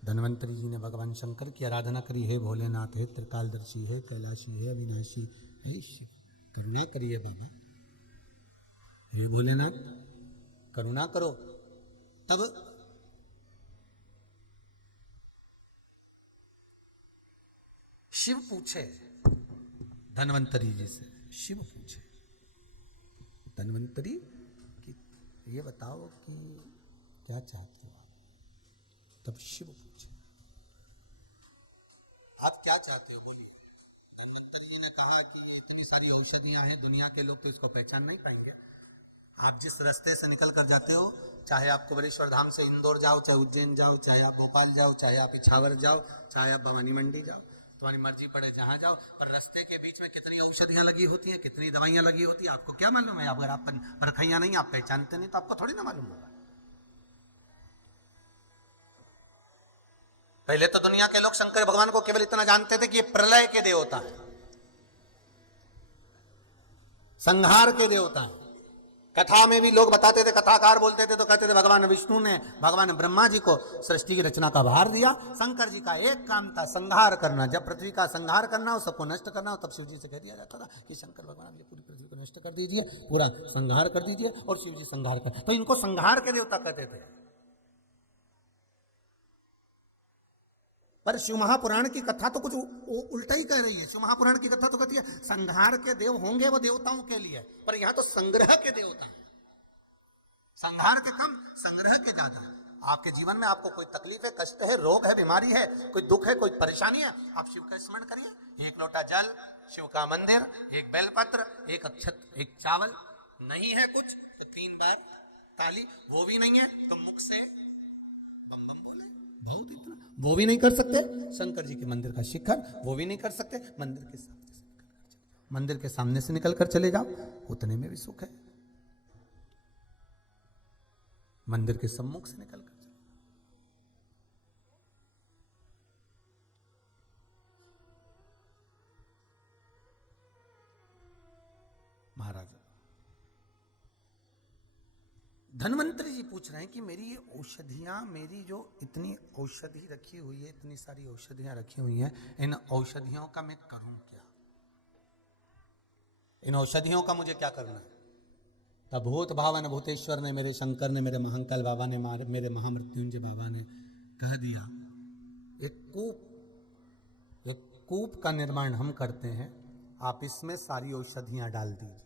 धन्वंतरी जी ने भगवान शंकर की आराधना करी। हे भोलेनाथ, हे त्रिकालदर्शी, हे कैलाशी, हे अविनाशी, हे शिव करुणा करिए बाबा, हे भोलेनाथ करुणा करो। तब शिव पूछे धन्वंतरी जी से, शिव पूछे धन्वंतरी कि ये बताओ कि क्या चाहते हो आप। तब शिव पूछे आप क्या चाहते हो, बोलिए। धन्वंतरी जी ने कहा कि इतनी सारी औषधियां हैं, दुनिया के लोग तो इसको पहचान नहीं पाएंगे। आप जिस रास्ते से निकल कर जाते हो, चाहे आप कुबेरेश्वर धाम से इंदौर जाओ, चाहे उज्जैन जाओ, चाहे आप भोपाल जाओ, चाहे आप इछावर जाओ, चाहे आप भवानी मंडी जाओ, तुम्हारी मर्जी पड़े जहां जाओ, पर रास्ते के बीच में कितनी औषधियां लगी होती हैं, कितनी दवाइयां लगी होती हैं, आपको क्या मालूम है। अगर आप परखैया नहीं, आप पहचानते नहीं, तो आपको थोड़ी ना मालूम होगा। पहले तो दुनिया के लोग शंकर भगवान को केवल इतना जानते थे कि ये प्रलय के देवता है, संहार के देवता है। कथा में भी लोग बताते थे, कथाकार बोलते थे तो कहते थे भगवान विष्णु ने भगवान ब्रह्मा जी को सृष्टि की रचना का भार दिया। शंकर जी का एक काम था संहार करना। जब पृथ्वी का संहार करना हो, सबको नष्ट करना हो, तब शिव जी से कह दिया जाता था कि शंकर भगवान ये पूरी पृथ्वी को नष्ट कर दीजिए, पूरा संहार कर दीजिए, और शिव जी संहार कर, तो इनको संहार के देवता कहते थे। पर शिव महापुराण की कथा तो कुछ उल्टा ही कह रही है। शिव महापुराण की कथा तो कहती है संहार के देव होंगे वो देवताओं के लिए, पर यहां तो संग्रह के देवता हैं। संहार के कम, संग्रह के ज्यादा। आपके जीवन में आपको कोई तकलीफ है, कष्ट है, रोग है, बीमारी है, कोई दुख है, कोई परेशानी है, आप शिव का स्मरण करिए। एक लोटा जल, शिव का मंदिर, एक बेलपत्र, एक अक्षत, एक चावल, नहीं है कुछ तो 3 बार ताली, वो भी नहीं है तो मुख से बम बम बोले। बहुत इतना वो भी नहीं कर सकते, शंकर जी के मंदिर का शिखर वो भी नहीं कर सकते, मंदिर के सामने से निकल कर चले जाओ, उतने में भी सुख है। मंदिर के सम्मुख से निकल कर चले। महाराज धन्वंतरी जी पूछ रहे हैं कि मेरी ये औषधियां, मेरी जो इतनी औषधि रखी हुई है, इतनी सारी औषधियां रखी हुई हैं, इन औषधियों का मैं करूं क्या, इन औषधियों का मुझे क्या करना है। तब भूत भावन भूतेश्वर ने, मेरे शंकर ने, मेरे महाकाल बाबा ने, मेरे महामृत्युंजय बाबा ने कह दिया एक कूप का निर्माण हम करते हैं, आप इसमें सारी औषधियां डाल दीजिए।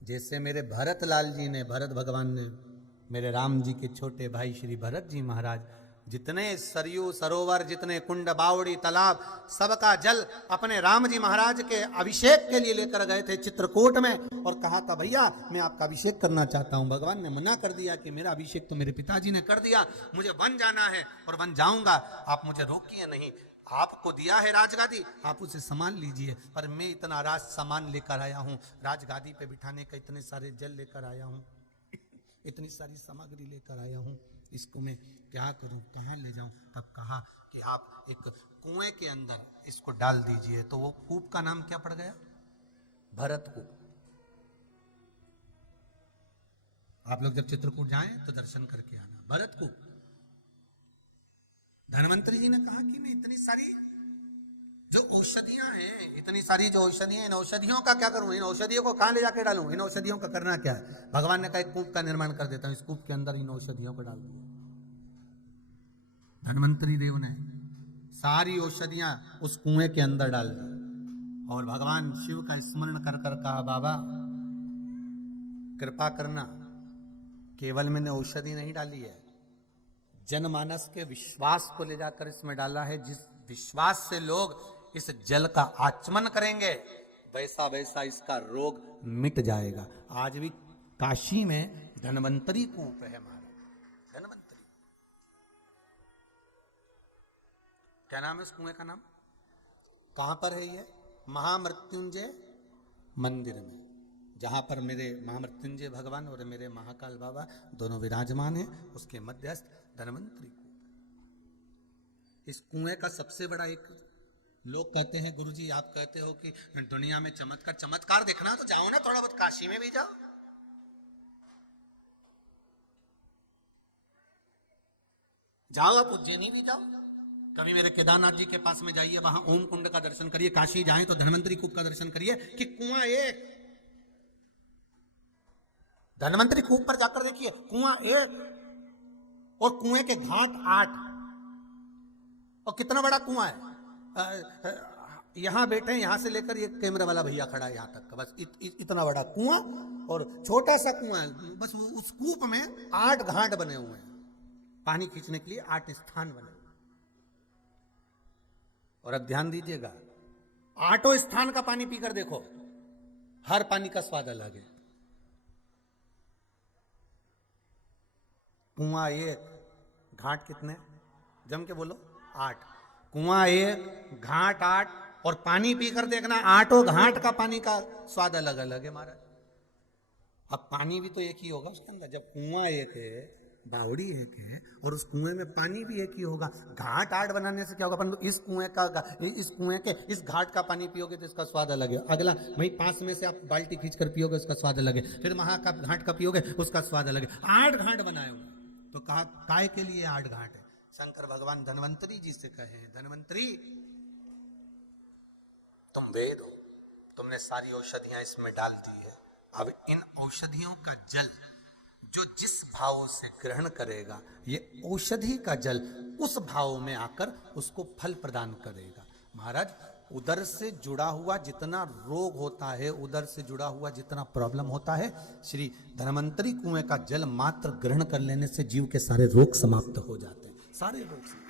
जैसे मेरे भरत लाल जी ने, भरत भगवान ने, मेरे राम जी के छोटे भाई श्री भरत जी महाराज, जितने सरयू सरोवर, जितने कुंड बावड़ी तालाब, सबका जल अपने राम जी महाराज के अभिषेक के लिए लेकर गए थे चित्रकूट में, और कहा था भैया मैं आपका अभिषेक करना चाहता हूं। भगवान ने मना कर दिया कि मेरा अभिषेक तो मेरे पिताजी ने कर दिया, मुझे वन जाना है और वन जाऊंगा, आप मुझे रोकिए नहीं। आपको दिया है राजगादी, आप उसे सामान लीजिए, पर मैं इतना राज सामान लेकर आया हूं, राजगादी पे बिठाने का इतने सारे जल लेकर आया हूं, इतनी सारी सामग्री लेकर आया हूं, इसको मैं क्या करूं, कहां ले जाऊं। तब कहा कि आप एक कुएं के अंदर इसको डाल दीजिए। तो वो कूप का नाम क्या पड़ गया, भरत कूप। आप लोग जब चित्रकूट जाएं तो दर्शन करके आना, भरत कूप। धन्वंतरी जी ने कहा कि मैं इतनी सारी जो औषधियां हैं, इतनी सारी जो औषधियां, इन औषधियों का क्या करूं, इन औषधियों को कहां ले जाके डालूं, इन औषधियों का करना क्या है। भगवान ने कहा एक कूप का निर्माण कर देता हूं, इस कूप के अंदर इन औषधियों को डाल दिया। धन्वंतरी देव ने सारी औषधियां उस कुएं के अंदर डाल दी, और भगवान शिव का स्मरण कर कर कहा बाबा कृपा करना, केवल मैंने औषधि नहीं डाली है, जनमानस के विश्वास को ले जाकर इसमें डाला है। जिस विश्वास से लोग इस जल का आचमन करेंगे, वैसा वैसा इसका रोग मिट जाएगा। आज भी काशी में धन्वंतरी कूप है महाराज, धन्वंतरी। क्या नाम है उस कुएं का नाम, कहां पर है ये, महामृत्युंजय मंदिर में, जहां पर मेरे महामृत्युंजय भगवान और मेरे महाकाल बाबा दोनों विराजमान हैं, उसके मध्यस्थ धन्वंतरी कूप। इस कुएं का सबसे बड़ा एक लोग कहते हैं गुरुजी आप कहते हो कि दुनिया में चमत्कार, चमत्कार देखना तो जाओ ना, थोड़ा बहुत काशी में भी जाओ, जाओ आप उज्जैनी भी जाओ, कभी मेरे केदारनाथ जी के पास में जाइए, वहां ओम कुंड का दर्शन करिए, काशी जाएं तो धन्वंतरी कूप का दर्शन करिए कि कुआं एक, धन्वंतरी कूप पर जाकर देखिए कुआं एक और कुएं के घाट 8, और कितना बड़ा कुआं है। यहां बैठे, यहां से लेकर ये कैमरे वाला भैया खड़ा है यहां तक का, बस इतना बड़ा कुआं और छोटा सा कुआं है, बस उस कूप में 8 घाट बने हुए हैं, पानी खींचने के लिए 8 स्थान बने हुए। और अब ध्यान दीजिएगा, 8 स्थान का पानी पीकर देखो, हर पानी का स्वाद अलग है। कुआं एक, घाट कितने, जम के बोलो 8, कुआं एक, घाट 8, और पानी पीकर देखना 8 घाट का पानी का स्वाद अलग अलग है महाराज। अब पानी भी तो एक ही होगा उसके अंदर, जब कुआं एक है, बावड़ी एक है, और उस कुएं में पानी भी एक ही होगा। घाट 8 बनाने से क्या होगा, परंतु इस कुएं के इस घाट का पानी पियोगे तो इसका स्वाद अलग है। अगला वही पास में से आप बाल्टी खींच कर पियोगे, उसका स्वाद अलग है। फिर वहां का घाट का पियोगे, उसका स्वाद अलग है। 8 घाट बनाए हुए, तो कहा काय के लिए 8 घाट है। शंकर भगवान धन्वंतरी जी से कहे, धन्वंतरी तुम वेद हो, तुमने सारी औषधियां इसमें डाल दी है, अब इन औषधियों का जल जो जिस भाव से ग्रहण करेगा, ये औषधि का जल उस भाव में आकर उसको फल प्रदान करेगा। महाराज, उदर से जुड़ा हुआ जितना रोग होता है, उदर से जुड़ा हुआ जितना प्रॉब्लम होता है, श्री धन्वंतरी कुएं का जल मात्र ग्रहण कर लेने से जीव के सारे रोग समाप्त हो जाते हैं, सारे रोग समाप्त।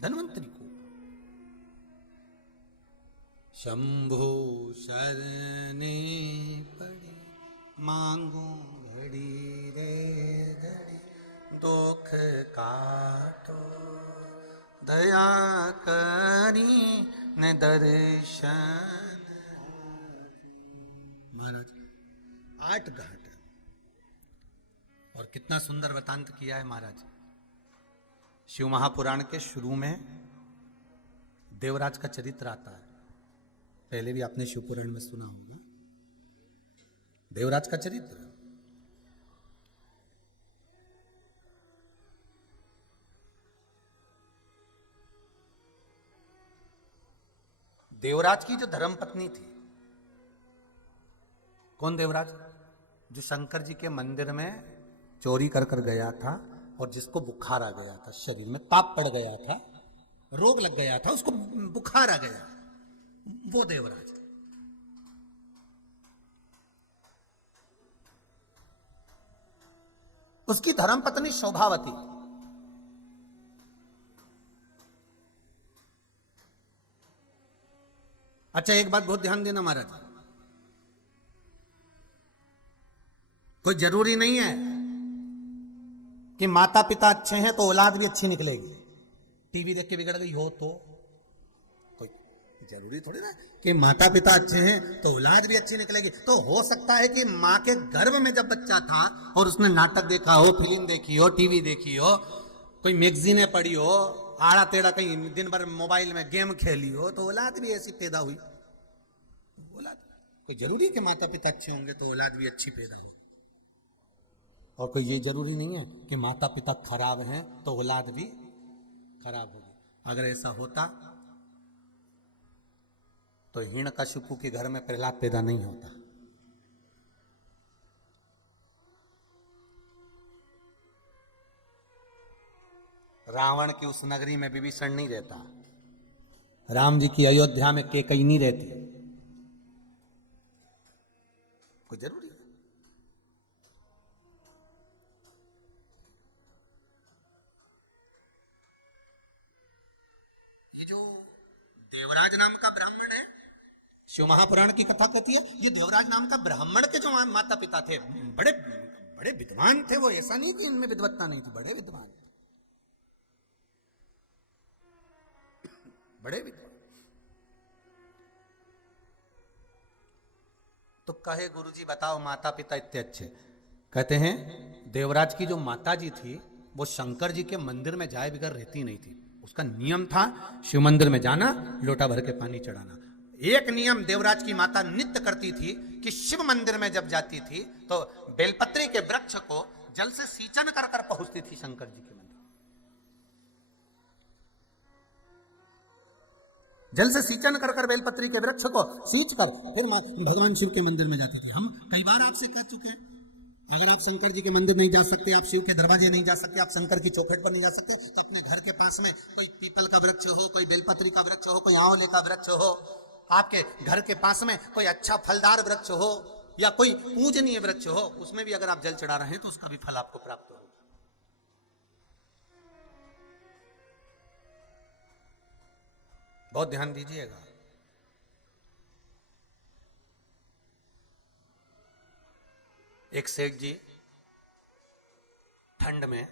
धन्वंतरी को शंभो शरणे पड़ी, मांगू घड़ी रे घड़ी, दुख काटो दया करी न दर्शन। महाराज 8 घाट, और कितना सुंदर वृतांत किया है महाराज। शिव महापुराण के शुरू में देवराज का चरित्र आता है, पहले भी आपने शिव पुराण में सुना होगा देवराज का चरित्र। देवराज की जो धर्मपत्नी थी, कौन देवराज, जो शंकर जी के मंदिर में चोरी कर कर गया था और जिसको बुखार आ गया था, शरीर में ताप पड़ गया था, रोग लग गया था, उसको बुखार आ गया, वो देवराज। उसकी धर्मपत्नी शोभावती, अच्छा एक बात बहुत ध्यान देना महाराज, कोई जरूरी नहीं है कि माता पिता अच्छे हैं तो औलाद भी अच्छी निकलेगी। टीवी देख के बिगड़ गई हो तो कोई जरूरी थोड़ी ना कि माता पिता अच्छे हैं तो औलाद भी अच्छी निकलेगी। तो हो सकता है कि माँ के गर्भ में जब बच्चा था और उसने नाटक देखा हो, फिल्म देखी हो, टीवी देखी हो, कोई मैगजीनें पढ़ी हो, आड़ा टेढ़ा कहीं दिन भर मोबाइल में गेम खेली हो, तो औलाद भी ऐसी पैदा हुई। औलाद कोई जरूरी है कि माता पिता अच्छे होंगे तो औलाद भी अच्छी पैदा हो, और कोई ये जरूरी नहीं है कि माता पिता खराब हैं तो औलाद भी खराब होगी। अगर ऐसा होता तो हिरण्यकशिपु के घर में प्रहलाद पैदा नहीं होता। रावण की उस नगरी में विभीषण नहीं रहता, राम जी की अयोध्या में कैकेयी नहीं रहती। कोई जरूरी है? ये जो देवराज नाम का ब्राह्मण है, शिव महापुराण की कथा कहती है, ये देवराज नाम का ब्राह्मण के जो माता पिता थे, बड़े बड़े विद्वान थे वो। ऐसा नहीं कि इनमें विद्वत्ता नहीं थी, बड़े विद्वान, बड़े विद्वान। तो कहे गुरुजी बताओ माता पिता इतने अच्छे, कहते हैं देवराज की जो माता जी थी वो शंकर जी के मंदिर में जाए बगैर रहती नहीं थी। उसका नियम था शिव मंदिर में जाना, लोटा भर के पानी चढ़ाना। एक नियम देवराज की माता नित्य करती थी कि शिव मंदिर में जब जाती थी तो बेलपत्री के वृक्ष को जल से सींचन कर कर पहुंचती थी शंकर जी के मंदिर। जल से सींचन कर कर बेलपत्री के वृक्ष को सींच कर फिर भगवान शिव के मंदिर में जाती थी। हम कई बार आपसे कह चुके हैं, अगर आप शंकर जी के मंदिर नहीं जा सकते, आप शिव के दरवाजे नहीं जा सकते, आप शंकर की चौखट पर नहीं जा सकते, तो अपने घर के पास में कोई पीपल का वृक्ष हो, कोई बेलपत्री का वृक्ष हो, कोई आंवले का वृक्ष हो, आपके घर के पास में कोई अच्छा फलदार वृक्ष हो या कोई पूजनीय वृक्ष हो, उसमें भी अगर आप जल चढ़ा रहे हैं तो उसका भी फल आपको प्राप्त हो। बहुत ध्यान दीजिएगा। एक सेठ जी ठंड में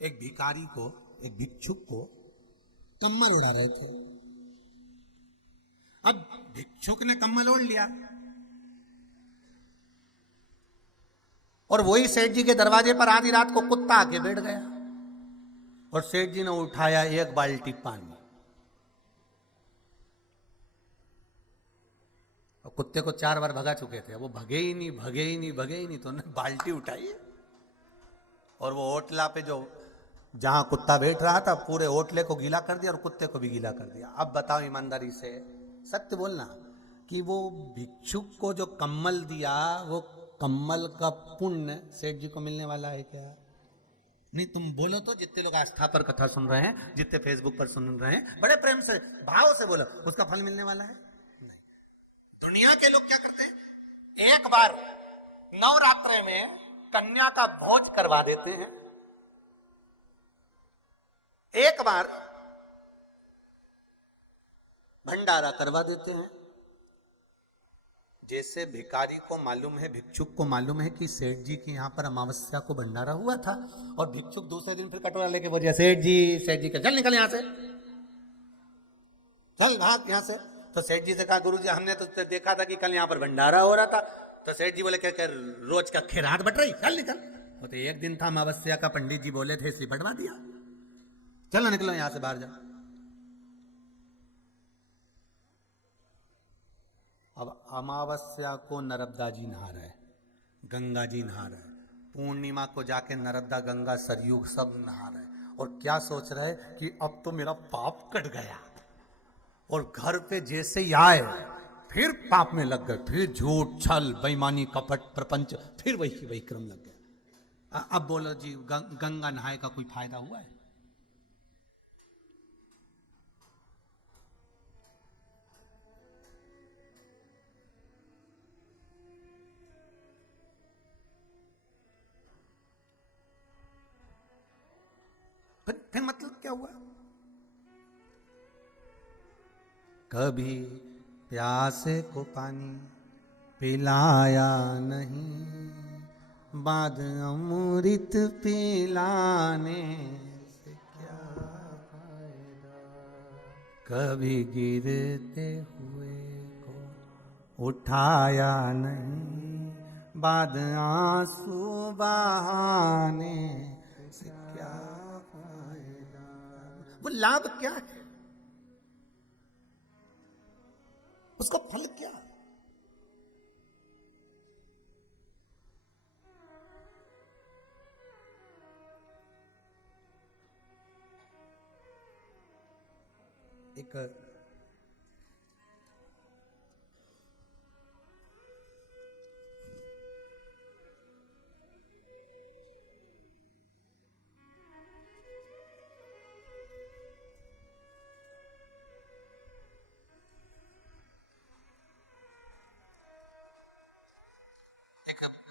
एक भिखारी को, एक भिक्षुक को कम्बल उड़ा रहे थे। अब भिक्षुक ने कम्बल ओढ़ लिया और वही सेठ जी के दरवाजे पर आधी रात को कुत्ता आके बैठ गया और सेठ जी ने उठाया एक बाल्टी पानी और कुत्ते को 4 बार भगा चुके थे। वो भगे ही नहीं तो उन्होंने बाल्टी उठाई और वो ओटला पे जो जहां कुत्ता बैठ रहा था पूरे ओटले को गीला कर दिया और कुत्ते को भी गीला कर दिया। अब बताओ ईमानदारी से, सत्य बोलना कि वो भिक्षुक को जो कम्बल दिया वो कम्बल का पुण्य सेठ जी को मिलने वाला है क्या? नहीं, तुम बोलो तो, जितने लोग आस्था पर कथा सुन रहे हैं, जितने फेसबुक पर सुन रहे हैं, बड़े प्रेम से भाव से बोलो, उसका फल मिलने वाला है? नहीं। दुनिया के लोग क्या करते हैं, एक बार नवरात्र में कन्या का भोज करवा देते हैं, एक बार भंडारा करवा देते हैं। जैसे भिखारी को मालूम है, भिक्षुक को मालूम है कि सेठ जी के यहाँ पर अमावस्या को भंडारा हुआ था और भिक्षुक दूसरे दिन फिर कटोरा लेके बोले सेठ जी के, चल निकल यहां से, चल भाग यहां से। तो सेठ जी से कहा, गुरु जी हमने तो देखा था कि कल यहाँ पर भंडारा हो रहा था। तो सेठ जी बोले क्या रोज का खैरात बट रही, चल निकल। वो तो एक दिन था अमावस्या का, पंडित जी बोले थे इसलिए बंटवा दिया, चलो निकलो यहां से बाहर जाओ। अब अमावस्या को नर्मदा जी नहा रहे, गंगा जी नहा रहे, पूर्णिमा को जाके नर्मदा गंगा सरयू सब नहा रहे और क्या सोच रहे कि अब तो मेरा पाप कट गया। और घर पे जैसे ही आए फिर पाप में लग गए, फिर झूठ छल बेईमानी कपट प्रपंच, फिर वही क्रम लग गया। अब बोलो जी गंगा नहाए का कोई फायदा हुआ है? फिर मतलब क्या हुआ? कभी प्यासे को पानी पिलाया नहीं, बाद अमृत पिलाने से क्या फायदा। कभी गिरते हुए को उठाया नहीं, बाद आंसू बहाने से क्या फायदा। वो लाभ क्या है, उसका फल क्या? एक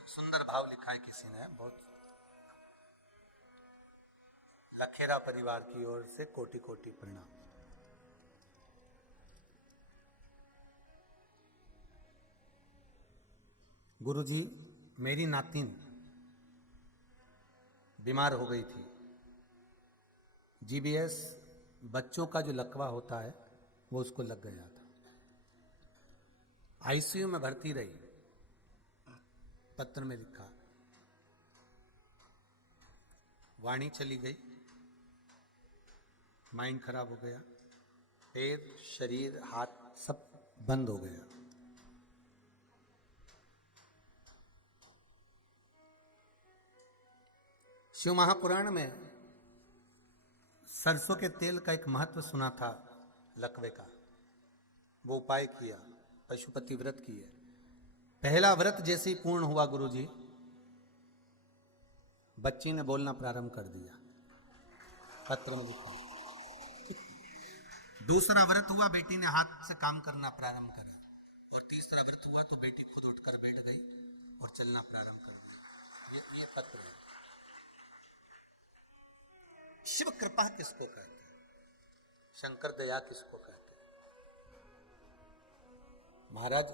सुंदर भाव लिखा है किसी ने, बहुत लखेरा परिवार की ओर से कोटि कोटि प्रणाम। गुरुजी, मेरी नातिन बीमार हो गई थी। जीबीएस बच्चों का जो लकवा होता है वो उसको लग गया था, आईसीयू में भर्ती रही। पत्र में लिखा वाणी चली गई, माइंड खराब हो गया, पैर शरीर हाथ सब बंद हो गया। शिव महापुराण में सरसों के तेल का एक महत्व सुना था लकवे का। वो उपाय किया, पशुपति व्रत किए। पहला व्रत जैसे ही पूर्ण हुआ गुरुजी, बच्ची ने बोलना प्रारंभ कर दिया, पत्र में लिखा। दूसरा व्रत हुआ, बेटी ने हाथ से काम करना प्रारंभ करा। और तीसरा व्रत हुआ तो बेटी खुद उठकर बैठ गई और चलना प्रारंभ कर दिया। ये पत्र है। शिव कृपा किसको कहते हैं? शंकर दया किसको कहते हैं? महाराज,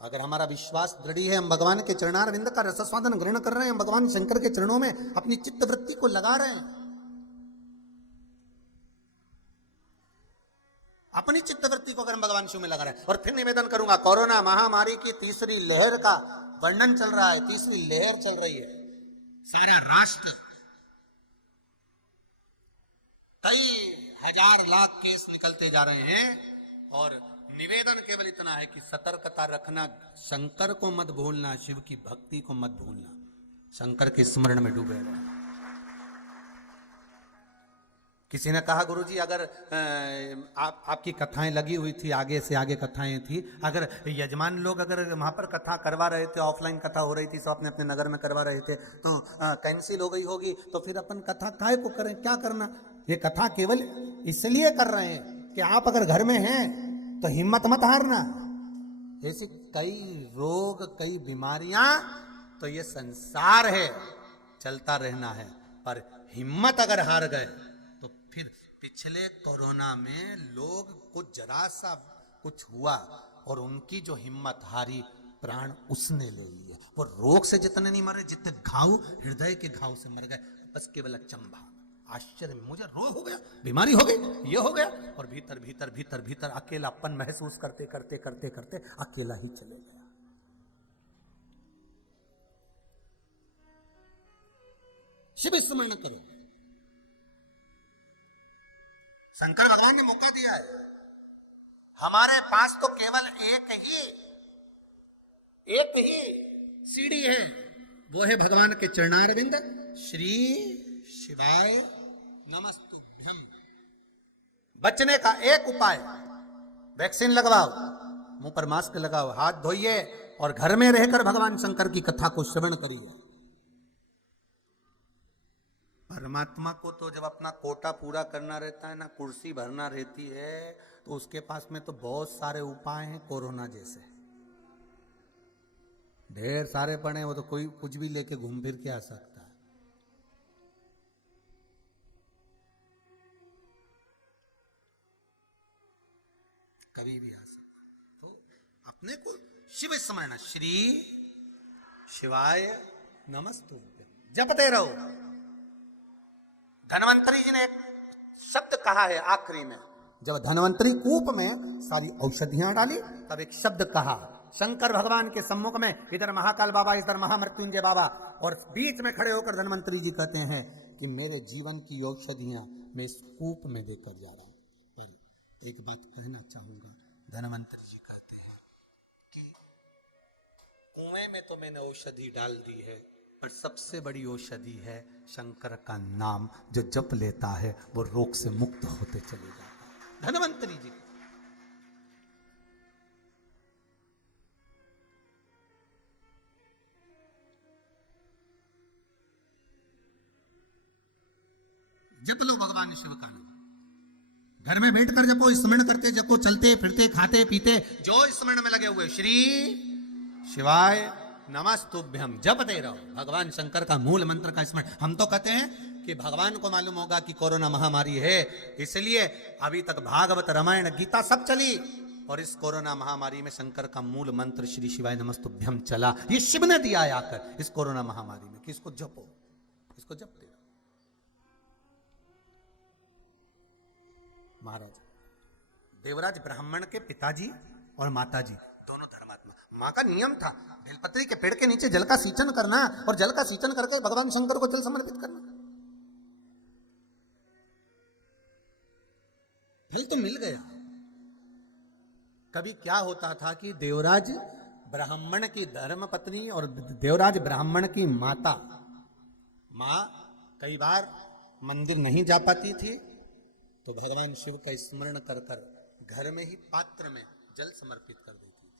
अगर हमारा विश्वास दृढ़ है, हम भगवान के चरणारविंद का रसस्वादन ग्रहण कर रहे हैं, हम भगवान शंकर के चरणों में अपनी चित्त वृत्ति को लगा रहे हैं, अपनी चित्त वृत्ति को अगर हम भगवान शिव में लगा रहे हैं। और फिर निवेदन करूंगा, कोरोना महामारी की तीसरी लहर का वर्णन चल रहा है, तीसरी लहर चल रही है। सारा राष्ट्र, कई हजार लाख केस निकलते जा रहे हैं। और निवेदन केवल इतना है कि सतर्कता रखना, शंकर को मत भूलना, शिव की भक्ति को मत भूलना, शंकर के स्मरण में डूबे रहना। किसी ने कहा गुरुजी, अगर आपकी कथाएं लगी हुई थी, आगे से आगे कथाएं थी, अगर यजमान लोग अगर वहां पर कथा करवा रहे थे, ऑफलाइन कथा हो रही थी, सब अपने अपने नगर में करवा रहे थे, तो कैंसिल हो गई होगी, तो फिर अपन कथा काहे को करें, क्या करना? ये कथा केवल इसलिए कर रहे हैं कि आप अगर घर में हैं तो हिम्मत मत हारना। ऐसी कई रोग, कई बीमारियां, तो ये संसार है, चलता रहना है। पर हिम्मत अगर हार गए तो फिर पिछले कोरोना में लोग कुछ जरा सा कुछ हुआ और उनकी जो हिम्मत हारी, प्राण उसने ले लिए। वो रोग से जितने नहीं मरे, जितने घाव, हृदय के घाव से मर गए। बस केवल अचंभा, आश्चर्य, मुझे रोग हो गया, बीमारी हो गई, ये हो गया, और भीतर भीतर भीतर भीतर अकेलापन महसूस करते करते करते करते अकेला ही चले गया। शिव स्मरण करो। शंकर भगवान ने मौका दिया है। हमारे पास तो केवल एक ही सीढ़ी है, वो है भगवान के चरणारविंद। श्री शिवाय नमस्तुभ्यम। बचने का एक उपाय, वैक्सीन लगवाओ, मुंह पर मास्क लगाओ, हाथ धोइए और घर में रहकर भगवान शंकर की कथा को श्रवण करिए। परमात्मा को तो जब अपना कोटा पूरा करना रहता है ना, कुर्सी भरना रहती है, तो उसके पास में तो बहुत सारे उपाय हैं। कोरोना जैसे ढेर सारे पड़े, वो तो कोई कुछ भी लेके घूम फिर के आ सकता है। कभी भी आ सकता। तो अपने को शिव स्मरण, श्री शिवाय नमस्तुभ्यम जपते रहो। धन्वंतरी जी ने एक शब्द कहा है आखिरी में, जब धन्वंतरी कूप में सारी औषधियां डाली, तब एक शब्द कहा शंकर भगवान के सम्मुख में। इधर महाकाल बाबा, इधर महामृत्युंजय बाबा, और बीच में खड़े होकर धन्वंतरी जी कहते हैं कि मेरे जीवन की औषधियां मैं इस कूप में देकर जा रहा हूं। पर एक बात कहना चाहूंगा, धन्वंतरी जी कहते हैं कि कुएं में तो मैंने औषधि डाल दी है, पर सबसे बड़ी औषधि है शंकर का नाम। जो जप लेता है वो रोग से मुक्त होते चले जाता है। धन्वंतरी जी जप लो भगवान शिव का नाम, घर में बैठकर जपो, स्मरण करते जपो, चलते फिरते खाते पीते जो स्मरण में लगे हुए, श्री शिवाय नमस्तुभ्यम जपते रहो। भगवान शंकर का मूल मंत्र का स्मरण। हम तो कहते हैं कि भगवान को मालूम होगा कि कोरोना महामारी है, इसलिए अभी तक भागवत, रामायण, गीता सब चली, और इस कोरोना महामारी में शंकर का मूल मंत्र श्री शिवाय नमस्तुभ्यम चला। ये शिव ने दिया है आकर इस कोरोना महामारी में कि इसको जपो, इसको जपते रहो। महाराज देवराज ब्राह्मण के पिताजी और माताजी दोनों धर्मात्मा। माँ का नियम था बेलपत्री के पेड़ के नीचे जल का सिंचन करना और जल का सिंचन करके भगवान शंकर को जल समर्पित करना। कभी क्या होता था कि देवराज ब्राह्मण की धर्म पत्नी और देवराज ब्राह्मण की माता माँ कई बार मंदिर नहीं जा पाती थी, तो भगवान शिव का स्मरण कर कर घर में ही पात्र में जल समर्पित कर देती थी।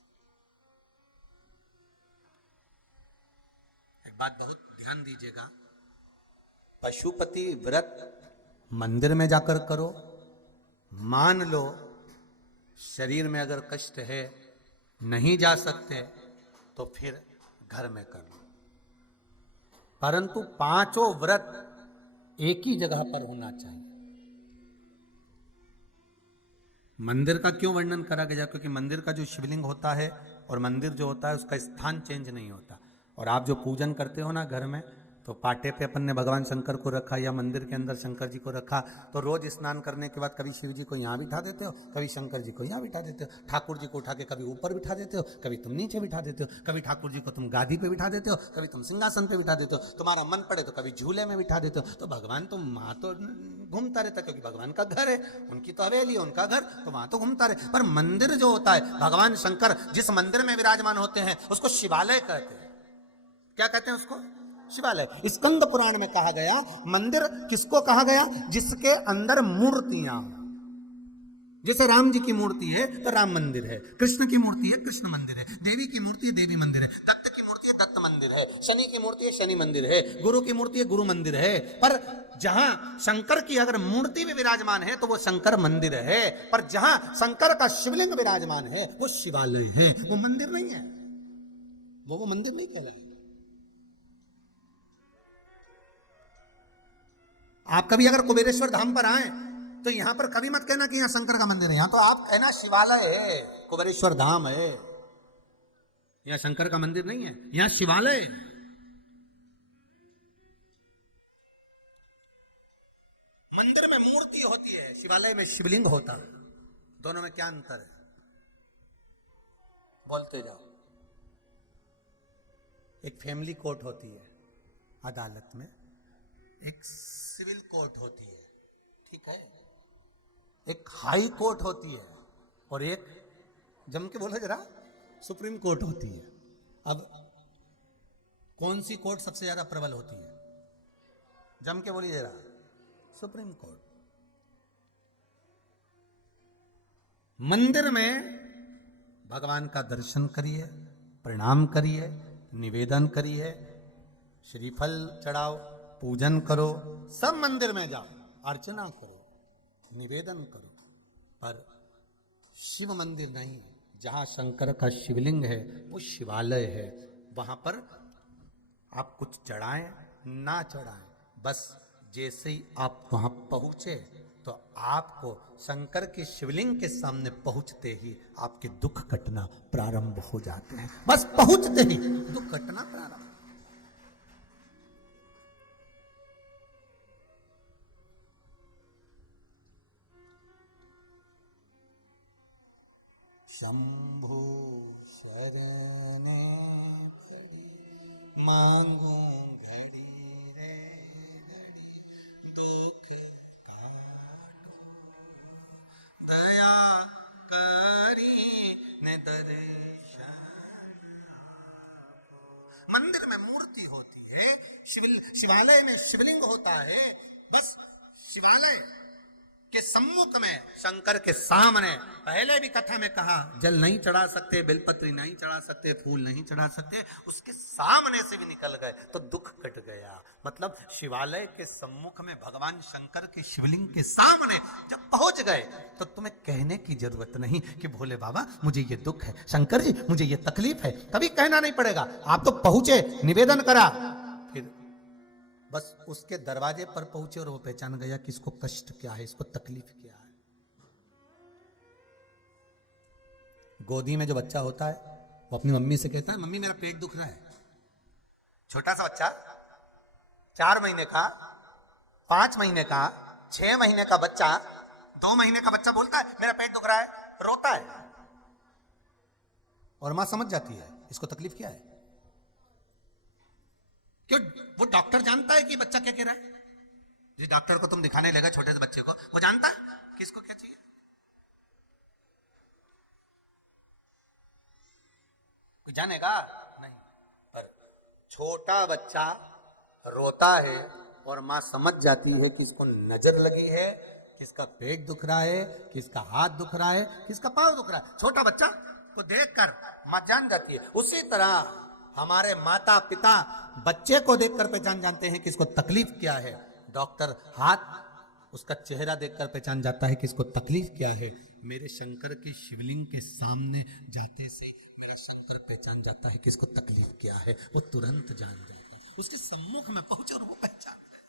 एक बात बहुत ध्यान दीजिएगा, पशुपति व्रत मंदिर में जाकर करो, मान लो शरीर में अगर कष्ट है, नहीं जा सकते, तो फिर घर में कर लो, परंतु पांचों व्रत एक ही जगह पर होना चाहिए। मंदिर का क्यों वर्णन करा गया? क्योंकि मंदिर का जो शिवलिंग होता है और मंदिर जो होता है उसका स्थान चेंज नहीं होता। और आप जो पूजन करते हो ना घर में, तो पाटे पे अपन ने भगवान शंकर को रखा या मंदिर के अंदर शंकर जी को रखा, तो रोज स्नान करने के बाद कभी शिव जी को यहाँ बिठा देते हो, कभी शंकर जी को यहाँ बिठा देते हो, ठाकुर जी को उठा के कभी ऊपर बिठा देते हो, कभी तुम नीचे बिठा देते हो, कभी ठाकुर जी को तुम गादी पे बिठा देते हो, कभी तुम सिंहासन पे बिठा देते हो, तुम्हारा मन पड़े तो कभी झूले में बिठा देते हो। तो भगवान तो वहां तो घूमता रहता, क्योंकि भगवान का घर है, उनकी तो हवेली है, उनका घर, तो वहां तो घूमता रहे। पर मंदिर जो होता है, भगवान शंकर जिस मंदिर में विराजमान होते हैं उसको शिवालय कहते हैं। क्या कहते हैं उसको? शिवालय। स्कंद पुराण में कहा गया, मंदिर किसको कहा गया? जिसके अंदर मूर्तियां, जैसे राम जी की मूर्ति है तो राम मंदिर है, कृष्ण की मूर्ति है कृष्ण मंदिर है, देवी की मूर्ति है देवी मंदिर है, दत्त की मूर्ति है दत्त मंदिर है, शनि की मूर्ति है शनि मंदिर है, गुरु की मूर्ति है गुरु मंदिर है। पर जहां शंकर की अगर मूर्ति भी विराजमान है तो वो शंकर मंदिर है, पर जहां शंकर का शिवलिंग विराजमान है वो शिवालय है, वो मंदिर नहीं है, वो मंदिर नहीं कहलाएगा। आप कभी अगर कुबेरेश्वर धाम पर आए तो यहां पर कभी मत कहना कि यहां शंकर का मंदिर है, यहां तो आप कहना शिवालय है, कुबेरेश्वर धाम है, यहां शंकर का मंदिर नहीं है, यहां शिवालय है। मंदिर में मूर्ति होती है, शिवालय में शिवलिंग होता है। दोनों में क्या अंतर है? बोलते जाओ। एक फैमिली कोर्ट होती है अदालत में, एक सिविल कोर्ट होती है, ठीक है, एक हाई कोर्ट होती है, और एक जम के बोलो जरा सुप्रीम कोर्ट होती है। अब कौन सी कोर्ट सबसे ज्यादा प्रबल होती है? जम के बोलिए जरा। Supreme court. मंदिर में भगवान का दर्शन करिए, प्रणाम करिए, निवेदन करिए, श्रीफल चढ़ाओ, पूजन करो, सब मंदिर में जाओ, अर्चना करो, निवेदन करो, पर शिव मंदिर नहीं। जहां शंकर का शिवलिंग है वो शिवालय है, वहां पर आप कुछ चढ़ाएं ना चढ़ाएं, बस जैसे ही आप वहां पहुंचे तो आपको शंकर के शिवलिंग के सामने पहुंचते ही आपके दुख कटना प्रारंभ हो जाते हैं। बस पहुंचते ही दुख कटना प्रारंभ। शंभु शरणे मांगू घड़ी रे घड़ी, दुख काटो दया करी ने दर्शन। मंदिर में मूर्ति होती है, शिवालय में शिवलिंग होता है, बस शिवालय के सम्मुख में शंकर के सामने, पहले भी कथा में कहा, जल नहीं चढ़ा सकते, बेलपत्री नहीं चढ़ा सकते, फूल नहीं चढ़ा सकते, उसके सामने से भी निकल गए तो दुख कट गया। मतलब शिवालय के सम्मुख में भगवान शंकर के शिवलिंग के सामने जब पहुंच गए तो तुम्हें कहने की जरूरत नहीं कि भोले बाबा मुझे ये दुख है, शंकर जी मुझे ये तकलीफ है, कभी कहना नहीं पड़ेगा। आप तो पहुंचे, निवेदन करा, फिर बस उसके दरवाजे पर पहुंचे और वो पहचान गया कि इसको कष्ट क्या है, इसको तकलीफ क्या है। गोदी में जो बच्चा होता है वो अपनी मम्मी से कहता है, मम्मी मेरा पेट दुख रहा है। छोटा सा बच्चा, 4 महीने का, 5 महीने का, 6 महीने का बच्चा, 2 महीने का बच्चा बोलता है मेरा पेट दुख रहा है, रोता है, और मां समझ जाती है इसको तकलीफ क्या है। क्यों? वो डॉक्टर जानता है कि बच्चा क्या कह रहा है। जिस डॉक्टर को तुम दिखाने लगा छोटे से बच्चे को, वो जानता है कि इसको क्या चाहिए। कोई जानेगा नहीं। पर छोटा बच्चा रोता है और मां समझ जाती है कि इसको नजर लगी है, किसका पेट दुख रहा है, किसका हाथ दुख रहा है, किसका पांव दुख रहा है, छोटा बच्चा को देखकर मां जान जाती है। उसी तरह हमारे माता पिता बच्चे को देखकर पहचान जानते हैं कि इसको तकलीफ क्या है। डॉक्टर हाथ उसका चेहरा देखकर पहचान जाता है कि इसको तकलीफ क्या है। मेरे शंकर की शिवलिंग के सामने जाते से मेरा शंकर पहचान जाता है कि इसको तकलीफ क्या है, वो तुरंत जान जाता है। उसके सम्मुख में पहुंचे और वो पहचान गया।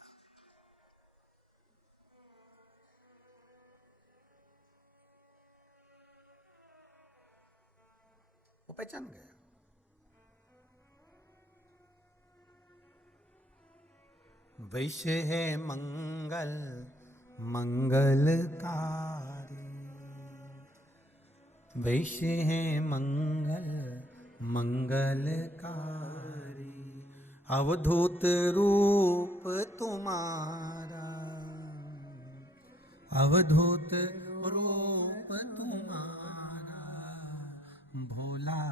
वो पहचान गया। वैश्य है मंगल मंगलकारी, वैश्य है मंगल मंगलकारी, अवधूत रूप तुम्हारा, अवधूत रूप तुम्हारा, भोला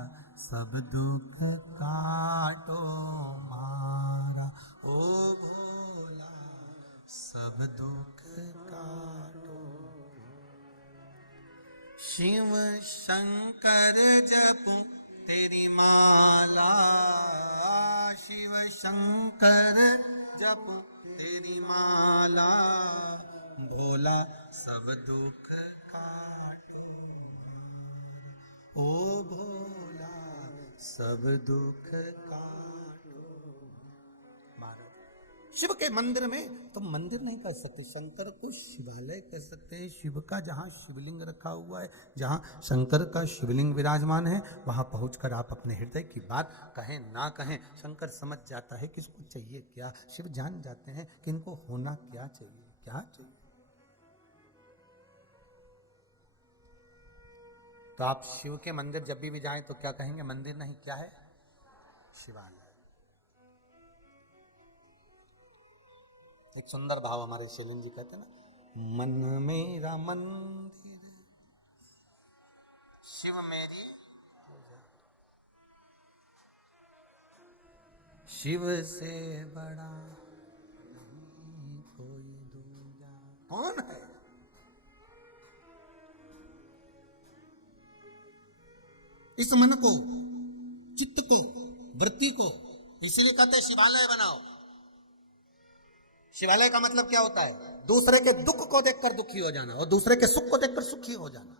सब दुख काटो मारा, ओ भोला सब दुख काटो। शिव शंकर जप तेरी माला, शिव शंकर जप तेरी माला, भोला सब दुख काटो, ओ भोला सब दुख काटो। महाराज शिव के मंदिर में तो मंदिर नहीं कह सकते, शंकर को शिवालय कह सकते हैं। शिव का जहाँ शिवलिंग रखा हुआ है, जहाँ शंकर का शिवलिंग विराजमान है, वहां पहुंचकर आप अपने हृदय की बात कहें ना कहें, शंकर समझ जाता है किसको चाहिए क्या। शिव जान जाते हैं कि इनको होना क्या चाहिए, क्या चाहिए। तो आप शिव के मंदिर जब भी जाएं तो क्या कहेंगे? मंदिर नहीं, क्या है? शिवालय। एक सुंदर भाव हमारे शैलेंद्र जी कहते हैं ना, मन मेरा मंदिर शिव मेरी पूजा, शिव से बड़ा नहीं कोई दूजा। कौन है? इस मन को, चित्त को, वृत्ति को, इसीलिए कहते हैं शिवालय बनाओ। शिवालय का मतलब क्या होता है? दूसरे के दुख को देखकर दुखी हो जाना और दूसरे के सुख को देखकर सुखी हो जाना।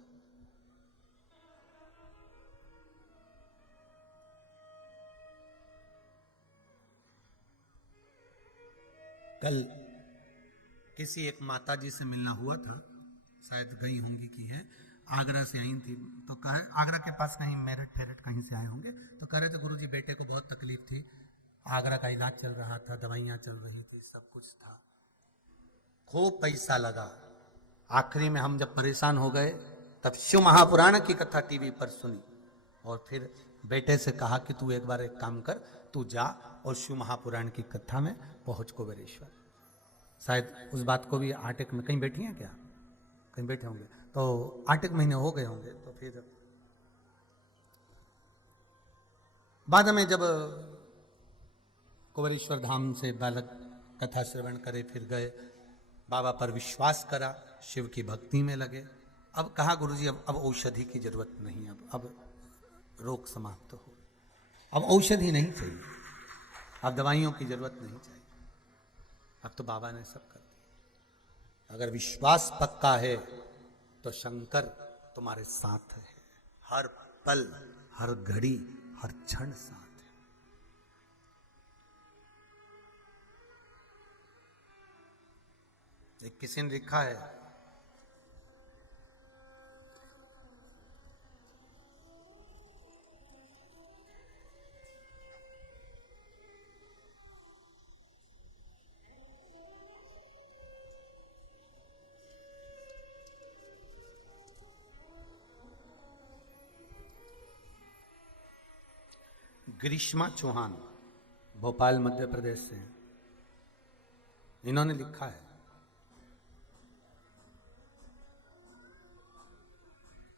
कल किसी एक माता जी से मिलना हुआ था, शायद गई होंगी कि हैं, आगरा से आई थी। तो कहा आगरा के पास कहीं मेरठ फेरठ कहीं से आए होंगे। तो कह रहे थे गुरुजी बेटे को बहुत तकलीफ थी, आगरा का इलाज चल रहा था, दवाइयाँ चल रही थी, सब कुछ था, खूब पैसा लगा। आखिरी में हम जब परेशान हो गए तब शिव महापुराण की कथा टीवी पर सुनी और फिर बेटे से कहा कि तू एक बार एक काम कर, तू जा और शिव महापुराण की कथा में पहुंच कुबेरेश्वर। शायद उस बात को भी 8 में कहीं बैठी हैं क्या, कहीं बैठे होंगे, तो 8 महीने हो गए होंगे। तो फिर बाद में जब कुबेरेश्वर धाम से बालक कथा श्रवण करे, फिर गए, बाबा पर विश्वास करा, शिव की भक्ति में लगे। अब कहा गुरुजी अब औषधि की जरूरत नहीं, अब रोग समाप्त हो, अब औषधि नहीं चाहिए, अब दवाइयों की जरूरत नहीं चाहिए, अब तो बाबा ने सब कर दिया। अगर विश्वास पक्का है तो शंकर तुम्हारे साथ है, हर पल, हर घड़ी, हर क्षण साथ है। एक किसी ने लिखा है, ग्रीष्मा चौहान, भोपाल मध्य प्रदेश से, इन्होंने लिखा है,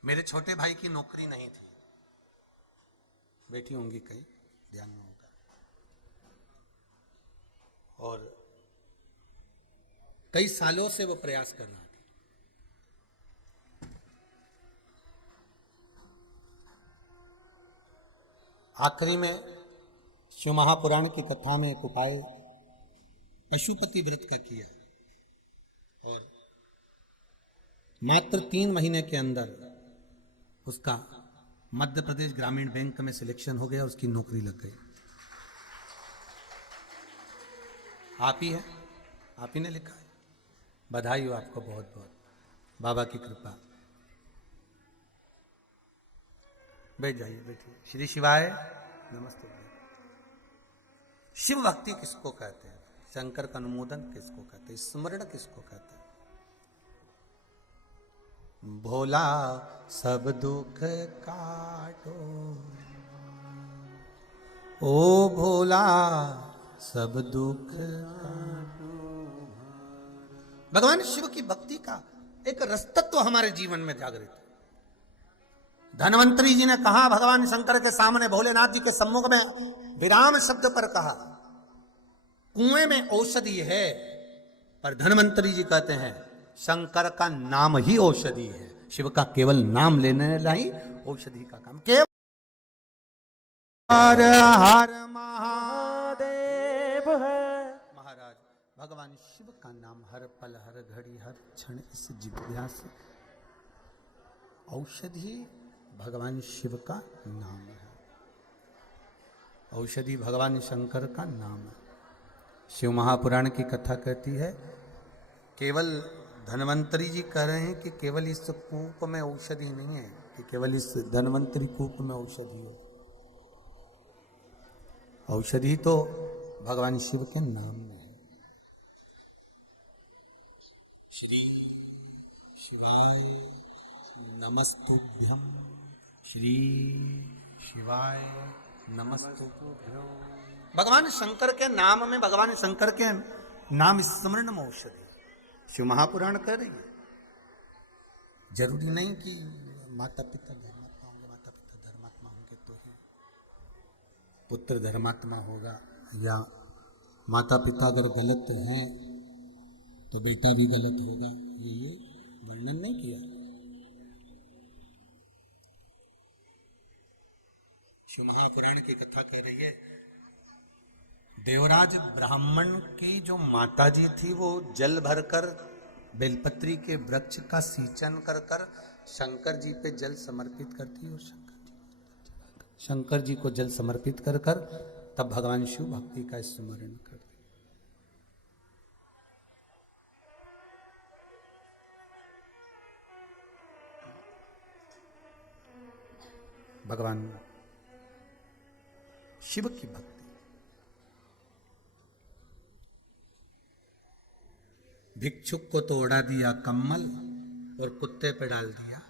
मेरे छोटे भाई की नौकरी नहीं थी, बैठी होंगी कहीं, ध्यान में होगा। और कई सालों से वो प्रयास कर रहा था। आखिरी में शिव महापुराण की कथा में एक उपाय पशुपति व्रत का किया और मात्र 3 महीने के अंदर उसका मध्य प्रदेश ग्रामीण बैंक में सिलेक्शन हो गया, उसकी नौकरी लग गई। आप ही है, आप ही ने लिखा है। बधाई हो आपको बहुत बहुत, बाबा की कृपा। बैठ जाइए, बैठिए। श्री शिवाय नमस्ते। शिव भक्ति किसको कहते हैं? शंकर का अनुमोदन किसको कहते हैं? स्मरण किसको कहते हैं? भोला सब दुख काटो, ओ भोला सब दुख काटो। भगवान शिव की भक्ति का एक रसतत्व हमारे जीवन में जागृत है। धन्वंतरी जी ने कहा भगवान शंकर के सामने, भोलेनाथ जी के सम्मुख में विराम शब्द पर कहा, कुएं में औषधि है, पर धन्वंतरी जी कहते हैं शंकर का नाम ही औषधि है। शिव का केवल नाम लेने ही औषधि का काम। केवल हर हर महादेव है। महाराज भगवान शिव का नाम हर पल हर घड़ी हर क्षण इस जिज्ञासा से औषधि भगवान शिव का नाम है। औषधि भगवान शंकर का नाम है। शिव महापुराण की कथा कहती है, केवल धन्वंतरी जी कह रहे हैं कि केवल इस कूप में औषधि नहीं है, कि केवल इस धन्वंतरी कूप में औषधि हो। औषधि तो भगवान शिव के नाम में है। श्री शिवाय नमस्तुभ्यं, श्री शिवाय नमस्तुभ्यं। भगवान शंकर के नाम में, भगवान शंकर के नाम स्मरण में औषधि। शिव महापुराण कह रही है, जरूरी नहीं कि माता पिता धर्मात्मा होंगे, माता पिता धर्मात्मा होंगे तो ही पुत्र धर्मात्मा होगा, या माता पिता अगर गलत हैं तो बेटा भी गलत होगा। ये वर्णन नहीं किया। शिव महापुराण की कथा कह रही है, देवराज ब्राह्मण की जो माता जी थी वो जल भरकर बेलपत्री के वृक्ष का सींचन कर कर शंकर जी पे जल समर्पित करती, और शंकर जी को जल समर्पित कर कर तब भगवान शिव भक्ति का स्मरण करते। भगवान शिव की भक्ति। भिक्षुक को तो उड़ा दिया कम्मल और कुत्ते पे डाल दिया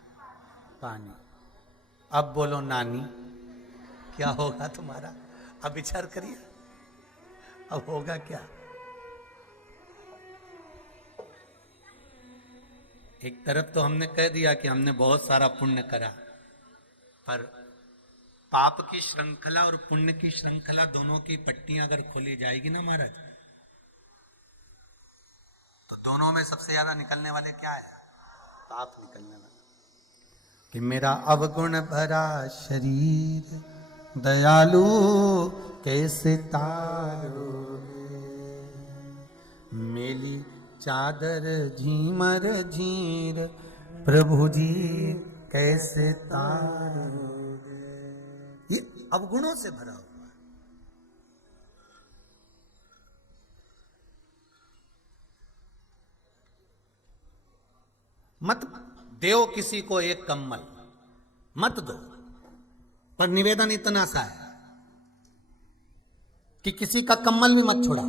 पानी। अब बोलो नानी, क्या होगा तुम्हारा? अब विचार करिए, अब होगा क्या? एक तरफ तो हमने कह दिया कि हमने बहुत सारा पुण्य करा, पर पाप की श्रृंखला और पुण्य की श्रृंखला दोनों की पट्टियां अगर खोली जाएगी ना महाराज, तो दोनों में सबसे ज्यादा निकलने वाले क्या है? पाप निकलने वाले। कि मेरा अवगुण भरा शरीर दयालु कैसे तारोगे, मेली चादर झीमर झीर प्रभु जी कैसे तारोगे। ये अवगुणों से भरा हुआ है। मत देओ किसी को एक कम्मल, मत दो, पर निवेदन इतना सा है कि किसी का कम्मल भी मत छोड़ा,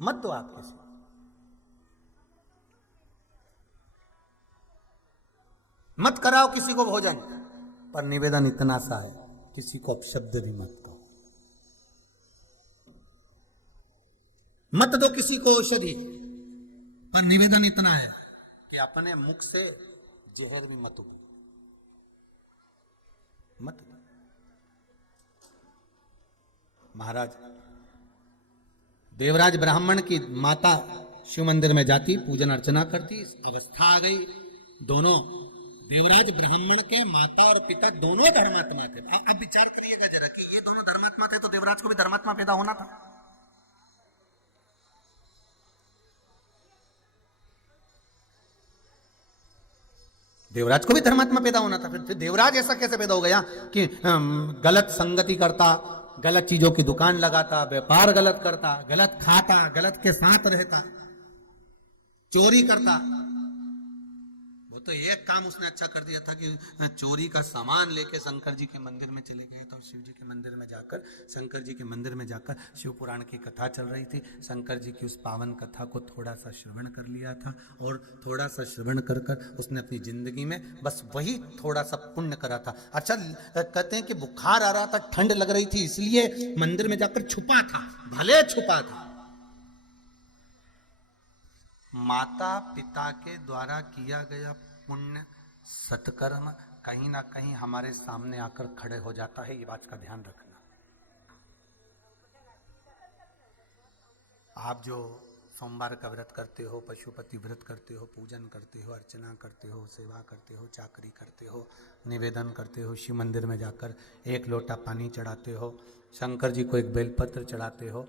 मत दो आप किसी। मत कराओ किसी को भोजन, पर निवेदन इतना सा है, किसी को अपशब्द भी मत कहो। मत दो किसी को औषधि, पर निवेदन इतना है कि अपने मुख से जहर भी मत उगो, मत दो। महाराज देवराज ब्राह्मण की माता शिव मंदिर में जाती, पूजन अर्चना करती, अवस्था आ गई। दोनों देवराज ब्राह्मण के माता और पिता दोनों धर्मात्मा थे। अब विचार करिएगा जरा कि ये दोनों धर्मात्मा थे तो देवराज को भी धर्मात्मा पैदा होना था। देवराज को भी धर्मात्मा पैदा होना था। फिर देवराज ऐसा कैसे पैदा हो गया कि गलत संगति करता, गलत चीजों की दुकान लगाता, व्यापार गलत करता, गलत खाता, गलत के साथ रहता, चोरी करता। वो तो एक काम उसने अच्छा कर दिया था कि चोरी का सामान लेके शंकर जी के मंदिर में चले गए। तो शिव जी के मंदिर में जाकर, शंकर जी के मंदिर में जाकर शिव पुराण की कथा चल रही थी। शंकर जी की उस पावन कथा को थोड़ा सा श्रवण कर लिया था और थोड़ा सा श्रवण कर कर उसने अपनी जिंदगी में बस वही थोड़ा सा पुण्य करा था। अच्छा, कहते हैं कि बुखार आ रहा था, ठंड लग रही थी, इसलिए मंदिर में जाकर छुपा था, भले छुपा था। माता पिता के द्वारा किया गया पुण्य सत्कर्म कहीं ना कहीं हमारे सामने आकर खड़े हो जाता है। ये बात का ध्यान रखना। आप जो सोमवार का व्रत करते हो, पशुपति व्रत करते हो, पूजन करते हो, अर्चना करते हो, सेवा करते हो, चाकरी करते हो, निवेदन करते हो, शिव मंदिर में जाकर एक लोटा पानी चढ़ाते हो, शंकर जी को एक बेलपत्र चढ़ाते हो,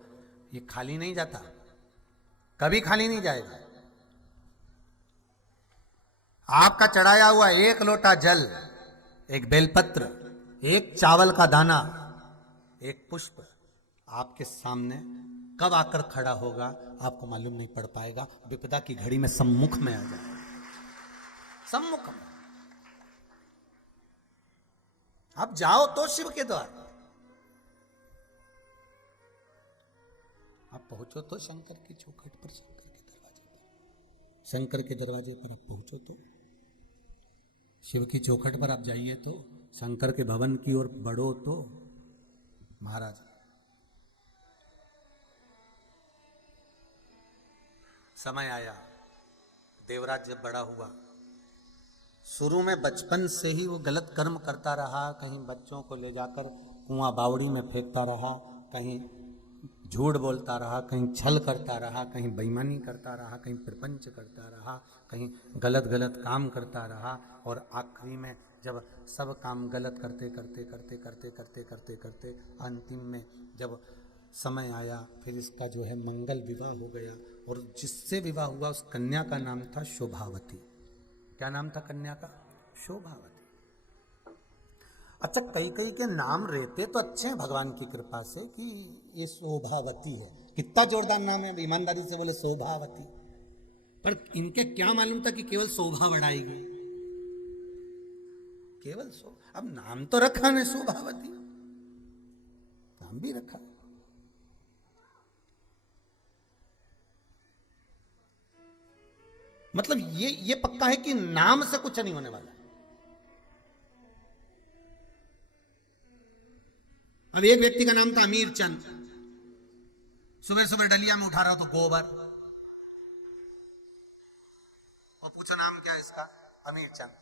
ये खाली नहीं जाता, कभी खाली नहीं जाएगा। आपका चढ़ाया हुआ एक लोटा जल, एक बेलपत्र, एक चावल का दाना, एक पुष्प आपके सामने कब आकर खड़ा होगा आपको मालूम नहीं पड़ पाएगा। विपदा की घड़ी में सम्मुख में आ जाएगा, सम्मुख में। आप जाओ तो शिव के द्वार, आप पहुंचो तो शंकर की चौखट पर, शंकर के दरवाजे पर आप पहुंचो तो, शिव की चौखट पर आप जाइए तो, शंकर के भवन की ओर बढ़ो तो। महाराज समय आया, देवराज जब बड़ा हुआ, शुरू में बचपन से ही वो गलत कर्म करता रहा। कहीं बच्चों को ले जाकर कुआं बावड़ी में फेंकता रहा, कहीं झूठ बोलता रहा, कहीं छल करता रहा, कहीं बेईमानी करता रहा, कहीं प्रपंच करता रहा, कहीं गलत गलत काम करता रहा। और आखिरी में जब सब काम गलत करते करते करते करते करते करते करते अंतिम में जब समय आया, फिर इसका जो है मंगल विवाह हो गया। और जिससे विवाह हुआ उस कन्या का नाम था शोभावती। क्या नाम था कन्या का? शोभावती। अच्छा, कई कई के नाम रहते तो अच्छे हैं भगवान की कृपा से कि ये शोभावती है। कितना जोरदार नाम है, ईमानदारी से बोले शोभावती। पर इनके क्या मालूम था कि केवल शोभा बढ़ाएगी, केवल अब नाम तो रखा ने शोभावती, नाम भी रखा। मतलब ये पक्का है कि नाम से कुछ नहीं होने वाला। अब एक व्यक्ति का नाम था अमीर चंद, सुबह सुबह डलिया में उठा रहा तो गोबर, और पूछा नाम क्या है इसका? अमीर चंद।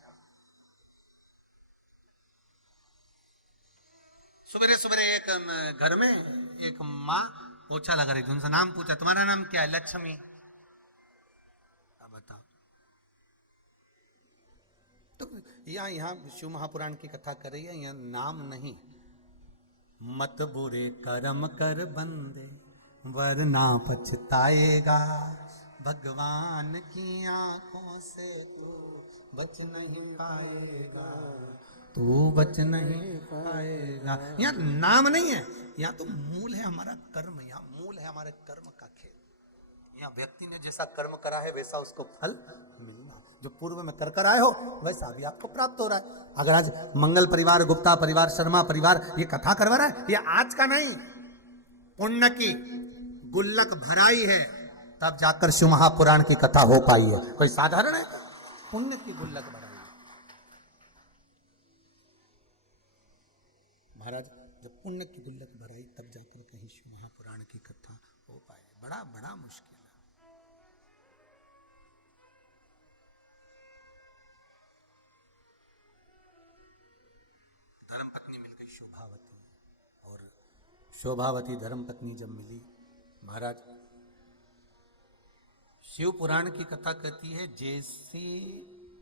सुबह सुबह एक घर में एक माँ पोछा लगा रही थी, उनसे नाम पूछा, तुम्हारा नाम क्या है? लक्ष्मी। अब बताओ। तो यहाँ शिव महापुराण की कथा कर रही है, यहाँ नाम नहीं। मत बुरे कर्म कर बंदे वरना पछताएगा, भगवान की आंखों से तू बच नहीं पाएगा, तू बच नहीं पाएगा। यहाँ नाम नहीं है, यहाँ तो मूल है हमारा कर्म, यहाँ मूल है हमारे कर्म का खेल। यहाँ व्यक्ति ने जैसा कर्म करा है वैसा उसको फल मिलना। जो पूर्व में कर कर आए हो वैसा भी आपको प्राप्त हो रहा है। अगर आज मंगल परिवार, गुप्ता परिवार, शर्मा परिवार ये कथा करवा रहा है, ये आज का नहीं, पुण्य की गुल्लक भराई है तब जाकर शिव महापुराण की कथा हो पाई है। कोई साधारण है? पुण्य की गुल्लक भराई है। महाराज जब पुण्य की गुल्लक भराई तब जाकर कहीं शिव महापुराण की कथा हो पाए। बड़ा बड़ा मुश्किल है। धर्मपत्नी मिल गई शोभावती, और शोभावती धर्मपत्नी जब मिली, महाराज शिव पुराण की कथा कहती है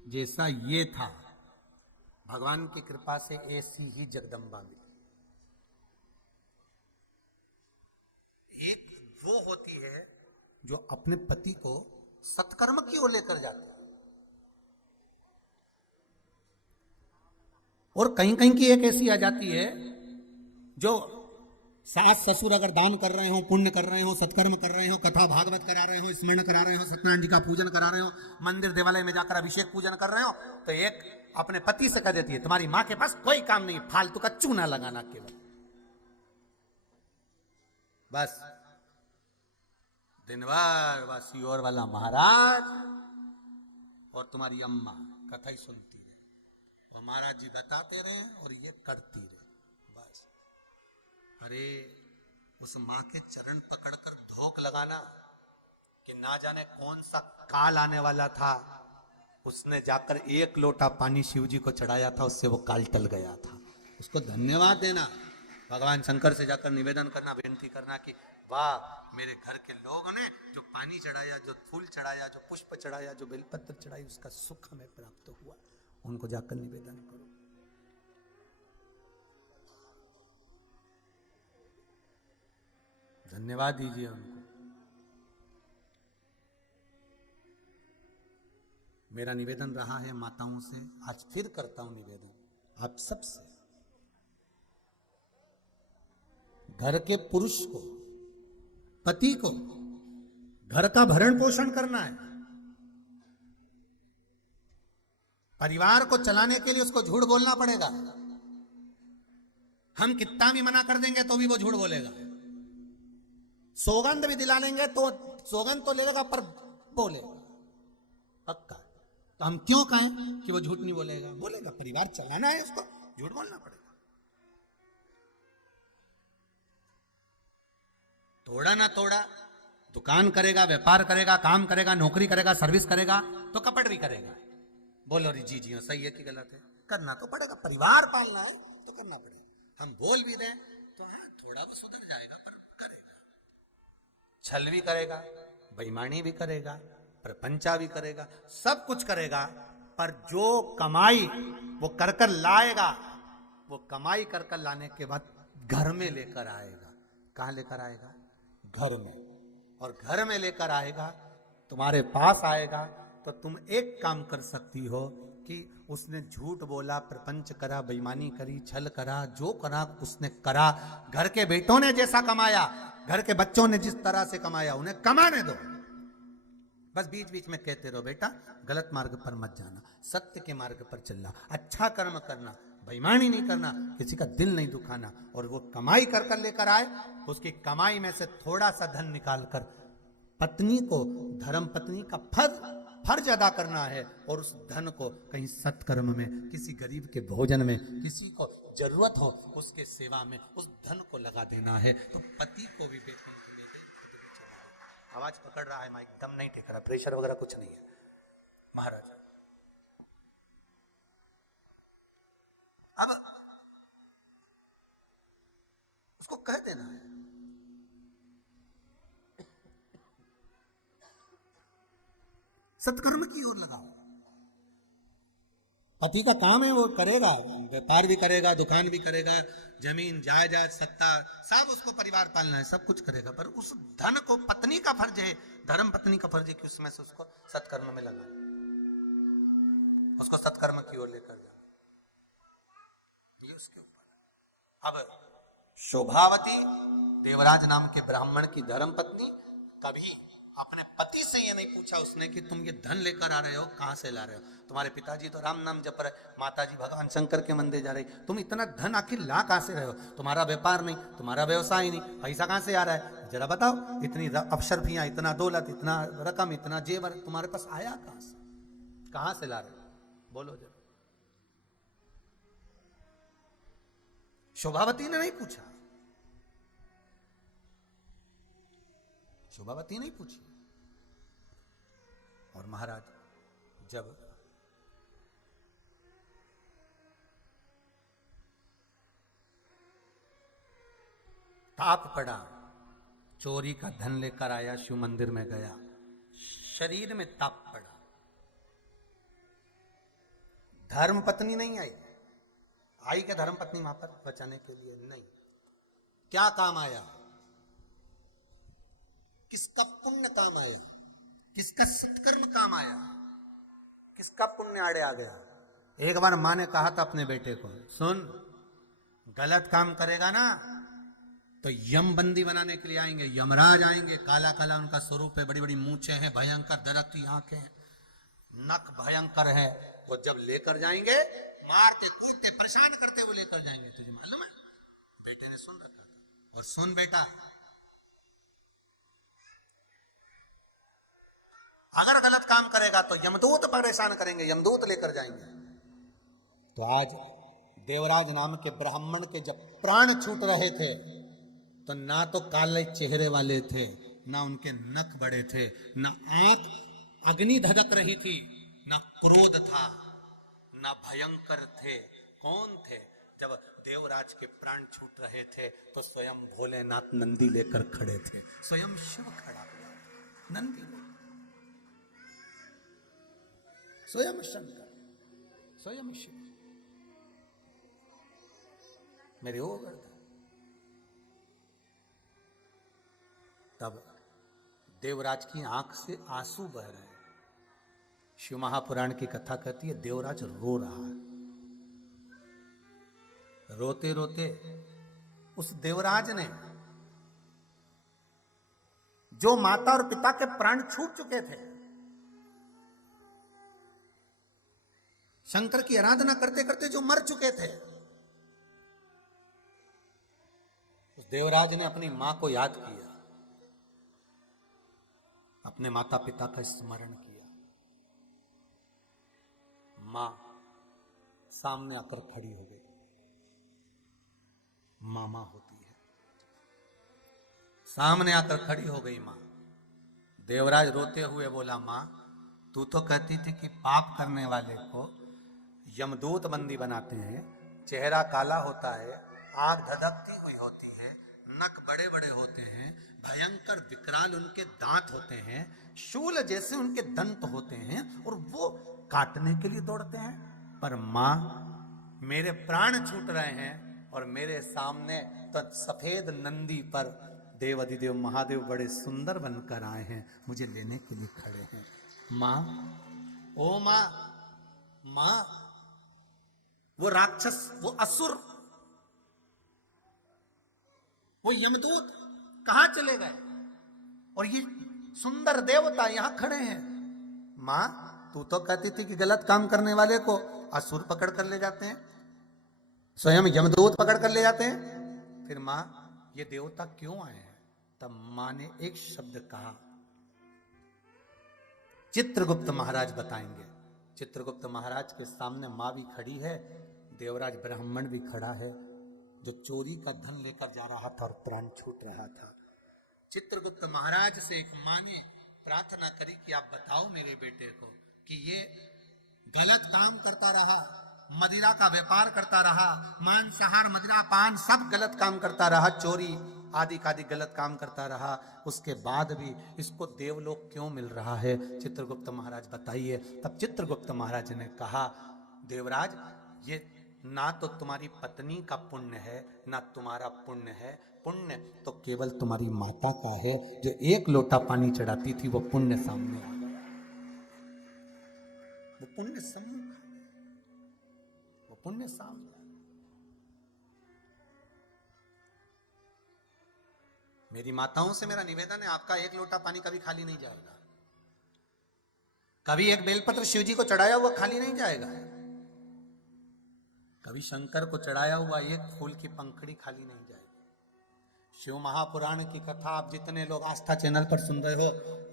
जैसा ये था, भगवान की कृपा से ऐसी ही जगदम्बा मिली। एक वो होती है जो अपने पति को सत्कर्म की ओर लेकर जाती है, और कहीं कहीं की एक ऐसी आ जाती है जो सास ससुर अगर दान कर रहे हो, पुण्य कर रहे हो, सत्कर्म कर रहे हो, कथा भागवत करा रहे हो, स्मरण करा रहे हो, सत्यनारायण जी का पूजन करा रहे हो, मंदिर देवालय में जाकर अभिषेक पूजन कर रहे हो, तो एक अपने पति से कह देती है तुम्हारी मां के पास कोई काम नहीं, फालतू का चूना लगाना केवल, बस दिन भर वासी और वाला महाराज और तुम्हारी अम्मा कथा ही सुनती रहे, महाराज जी बताते रहे और ये करती रहे, बस। अरे उस मां के चरण पकड़कर धोख लगाना कि ना जाने कौन सा काल आने वाला था, उसने जाकर एक लोटा पानी शिव जी को चढ़ाया था, उससे वो काल टल गया था, उसको धन्यवाद देना, भगवान शंकर से जाकर निवेदन करना, बेनती करना कि वाह मेरे घर के लोगों ने जो पानी चढ़ाया, जो फूल चढ़ाया, जो पुष्प चढ़ाया, जो बेलपत्र चढ़ाई, उसका सुख हमें प्राप्त हुआ, उनको जाकर निवेदन करो। धन्यवाद दीजिए उनको। मेरा निवेदन रहा है माताओं से, आज फिर करता हूं निवेदन आप सबसे, घर के पुरुष को, पति को घर का भरण पोषण करना है, परिवार को चलाने के लिए उसको झूठ बोलना पड़ेगा, हम कितना भी मना कर देंगे तो भी वो झूठ बोलेगा, सौगंध भी दिला लेंगे तो सौगंध तो लेगा पर बोलेगा पक्का, तो हम क्यों कहें कि वो झूठ नहीं बोलेगा, बोलेगा, परिवार चलाना है उसको झूठ बोलना पड़ेगा। थोड़ा ना थोड़ा दुकान करेगा, व्यापार करेगा, काम करेगा, नौकरी करेगा, सर्विस करेगा, तो कपट भी करेगा, बोलो रे जी जी सही है कि गलत है, करना तो पड़ेगा, परिवार पालना है तो करना पड़ेगा। हम बोल भी दें तो हाँ थोड़ा वो सुधर जाएगा, पर करेगा, छल भी करेगा, बेईमानी भी करेगा, प्रपंचा भी करेगा, सब कुछ करेगा, पर जो कमाई वो कर कर लाएगा, वो कमाई कर कर लाने के बाद घर में लेकर आएगा। कहां लेकर आएगा? घर में। और घर में लेकर आएगा, तुम्हारे पास आएगा, तो तुम एक काम कर सकती हो कि उसने झूठ बोला, प्रपंच करा, बेईमानी करी, छल करा, जो करा उसने करा, घर के बेटों ने जैसा कमाया, घर के बच्चों ने जिस तरह से कमाया, उन्हें कमाने दो, बस बीच बीच में कहते रहो बेटा गलत मार्ग पर मत जाना, सत्य के मार्ग पर चलना, अच्छा कर्म करना, बेईमानी नहीं करना, किसी का दिल नहीं दुखाना, और वो कमाई कर कर लेकर आए, उसकी कमाई में से थोड़ा सा धन निकाल कर पत्नी को, धर्म पत्नी का फर्ज अदा करना है, और उस धन को कहीं सत्कर्म में, किसी गरीब के भोजन में, किसी को जरूरत हो उसके सेवा में उस धन को लगा देना है, तो पति को भी वेतन दे दे। आवाज पकड़ रहा है, माइक दम नहीं टेक रहा, प्रेशर वगैरह कुछ नहीं है महाराज। अब उसको कह देना है, सत्कर्म की ओर लगाओ, पति का काम है वो करेगा, व्यापार भी करेगा, दुकान भी करेगा, जमीन जायदाद सत्ता सब उसको परिवार पालना है, सब कुछ करेगा, पर उस धन को पत्नी का फर्ज है, धर्म पत्नी का फर्ज है कि उसमें से उसको सत्कर्म में लगा, उसको सत्कर्म की ओर लेकर जाओ, ये उसके ऊपर। अब शोभावती देवराज नाम के ब्राह्मण की धर्म पत्नी कभी अपने पति से ये नहीं पूछा उसने कि तुम ये धन लेकर आ रहे हो, कहां से ला रहे हो, तुम्हारे पिताजी तो राम नाम जप रहे, माताजी भगवान शंकर के मंदिर जा रही, तुम इतना धन आखिर ला कहां से रहे हो, तुम्हारा व्यापार नहीं, तुम्हारा व्यवसाय नहीं, पैसा कहां से आ रहा है, जरा बताओ, इतनी अफशरफियां, इतना दौलत, इतना रकम, इतना जेवर तुम्हारे पास आया कहां से ला रहे हो, बोलो जरा। शोभावती ने नहीं पूछा, शोभावती नहीं पूछी। और महाराज जब ताप पड़ा, चोरी का धन लेकर आया, शिव मंदिर में गया, शरीर में ताप पड़ा। धर्म पत्नी नहीं आई, आई क्या धर्म पत्नी वहां पर बचाने के लिए? नहीं। क्या काम आया? किसका पुण्य काम आया? किसका सत्कर्म काम आया? किसका पुण्य आड़े आ गया? एक बार मां ने कहा था अपने बेटे को, सुन, गलत काम करेगा ना तो यम बंदी बनाने के लिए आएंगे, यमराज आएंगे, काला काला उनका स्वरूप है, बड़ी बड़ी मूंछें हैं, भयंकर दरकती आंखें हैं, नक भयंकर है। वो जब लेकर जाएंगे, मारते कूदते परेशान करते हुए लेकर जाएंगे। तुझे मालूम है? बेटे ने सुन रखा था। और सुन बेटा, अगर गलत काम करेगा तो यमदूत परेशान करेंगे, यमदूत लेकर जाएंगे। तो आज देवराज नाम के ब्राह्मण के जब प्राण छूट रहे थे, तो ना तो काले चेहरे वाले थे, ना उनके नख बड़े थे, ना आंख अग्नि धधक रही थी, ना क्रोध था, ना भयंकर थे। कौन थे? जब देवराज के प्राण छूट रहे थे तो स्वयं भोलेनाथ नंदी लेकर खड़े थे, स्वयं शिव खड़ा हुआ, नंदी स्वयं शंकर, स्वयं शिव। मेरे ओ गर्दा, तब देवराज की आंख से आंसू बह रहे हैं। शिव महापुराण की कथा कहती है देवराज रो रहा है। रोते रोते उस देवराज ने, जो माता और पिता के प्राण छूट चुके थे, शंकर की आराधना करते करते जो मर चुके थे, उस देवराज ने अपनी मां को याद किया, अपने माता पिता का स्मरण किया। मां सामने आकर खड़ी हो गई। मामा होती है, सामने आकर खड़ी हो गई मां। देवराज रोते हुए बोला, मां, तू तो कहती थी कि पाप करने वाले को यमदूत बंदी बनाते हैं, चेहरा काला होता है, आंख धधकती हुई होती है, नख बड़े बड़े होते हैं, भयंकर विकराल उनके दांत होते हैं, शूल जैसे उनके दंत होते हैं, और वो काटने के लिए दौड़ते हैं। पर मां, मेरे प्राण छूट रहे हैं और मेरे सामने तो सफेद नंदी पर देवाधिदेव महादेव बड़े सुंदर बनकर आए हैं, मुझे लेने के लिए खड़े हैं। मां, ओ मां, मां, वो राक्षस, वो असुर, वो यमदूत कहां चले गए? और ये सुंदर देवता यहां खड़े हैं। मां, तू तो कहती थी कि गलत काम करने वाले को असुर पकड़ कर ले जाते हैं, स्वयं यमदूत पकड़ कर ले जाते हैं। फिर मां, ये देवता क्यों आए हैं? तब मां ने एक शब्द कहा, चित्रगुप्त महाराज बताएंगे। चित्रगुप्त महाराज के सामने मां भी खड़ी है, देवराज ब्राह्मण भी खड़ा है, जो चोरी का धन लेकर जा रहा था और प्राण छूट रहा था। चित्रगुप्त महाराज से एक मां ने प्रार्थना करी कि आप बताओ मेरे बेटे को कि ये गलत काम करता रहा, मदिरा का व्यापार करता रहा, मांसाहार मदिरा पान सब गलत काम करता रहा, चोरी आदि कादि गलत काम करता रहा, उसके बाद भी इसको देवलोक क्यों मिल रहा है? चित्रगुप्त महाराज बताइए। तब चित्रगुप्त महाराज ने कहा, देवराज, ये ना तो तुम्हारी पत्नी का पुण्य है, ना तुम्हारा पुण्य है, पुण्य तो केवल तुम्हारी माता का है, जो एक लोटा पानी चढ़ाती थी, वो पुण्य सामने आ गया, वो पुण्य सम्मुख, वो पुण्य सामने आ गया। मेरी माताओं से मेरा निवेदन है, आपका एक लोटा पानी कभी खाली नहीं जाएगा, कभी एक बेलपत्र शिव जी को चढ़ाया हुआ खाली नहीं जाएगा, कभी शंकर को चढ़ाया हुआ एक फूल की पंखड़ी खाली नहीं जाएगी। शिव महापुराण की कथा आप जितने लोग आस्था चैनल पर सुन रहे हो,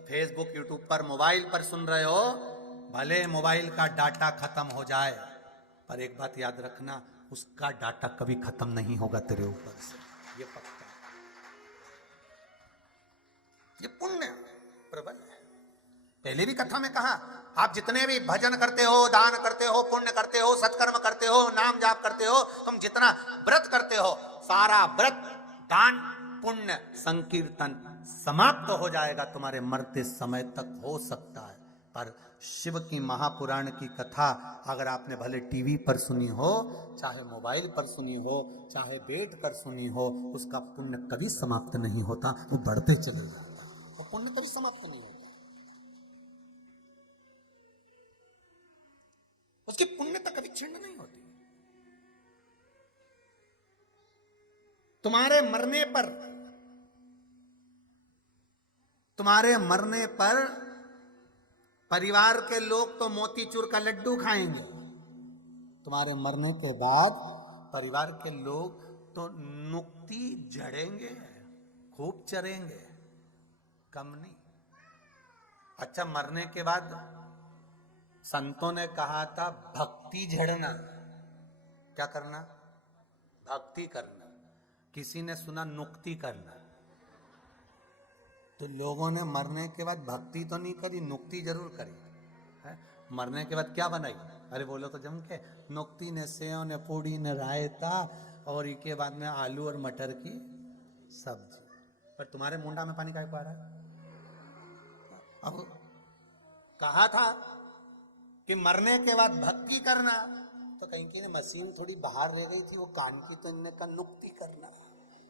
फेसबुक, यूट्यूब पर, मोबाइल पर सुन रहे हो, भले मोबाइल का डाटा खत्म हो जाए, पर एक बात याद रखना, उसका डाटा कभी खत्म नहीं होगा तेरे ऊपर से, ये पक्का, ये पुण्य प्रबल है। पहले भी कथा में कहा, आप जितने भी भजन करते हो, दान करते हो, पुण्य करते हो, सत्कर्म करते हो, नाम जाप करते हो, तुम जितना व्रत करते हो, सारा व्रत दान पुण्य संकीर्तन समाप्त हो जाएगा तुम्हारे मरते समय तक, हो सकता है। पर शिव की महापुराण की कथा अगर आपने भले टीवी पर सुनी हो, चाहे मोबाइल पर सुनी हो, चाहे बैठ कर सुनी हो, उसका पुण्य कभी समाप्त नहीं होता, वो बढ़ते चले जाता, वो पुण्य कभी समाप्त नहीं होता, उसकी पुण्यता कभी क्षीण नहीं होती। तुम्हारे मरने पर परिवार के लोग तो मोतीचूर का लड्डू खाएंगे, तुम्हारे मरने के बाद परिवार के लोग तो नुक्ति जड़ेंगे, खूब चरेंगे, कम नहीं। अच्छा, मरने के बाद संतों ने कहा था भक्ति झड़ना, क्या करना? भक्ति करना। किसी ने सुना नुक्ति करना। तो लोगों ने मरने के बाद भक्ति तो नहीं करी, नुक्ति जरूर करी है। मरने के बाद क्या बनाई? अरे बोलो तो जम के, नुक्ति ने सेव ने पूड़ी ने रायता और इसके बाद में आलू और मटर की सब्जी। पर तुम्हारे मुंडा में पानी काहे को आ रहा है? अब कहा था कि मरने के बाद भक्ति करना, तो कहीं की मशीन थोड़ी बाहर रह गई थी वो कान की, तो इनने कहा नुक्ति करना।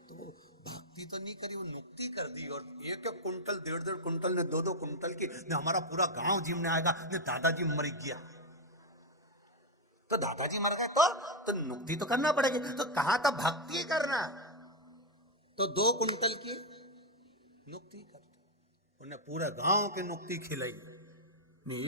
तो वो भक्ति तो नहीं करी, वो नुक्ति कर दी। और एक कुंटल 1.5 कुंटल ने 2 कुंटल की ने हमारा पूरा गांव जिमने आएगा, ने दादाजी मर गया। तो दादाजी मर गए तो नुक्ति तो करना पड़ेगी। तो कहा था भक्ति करना, तो 2 कुंटल की नुक्ति कर, उन्हें पूरे गांव के नुक्ति खिलाई।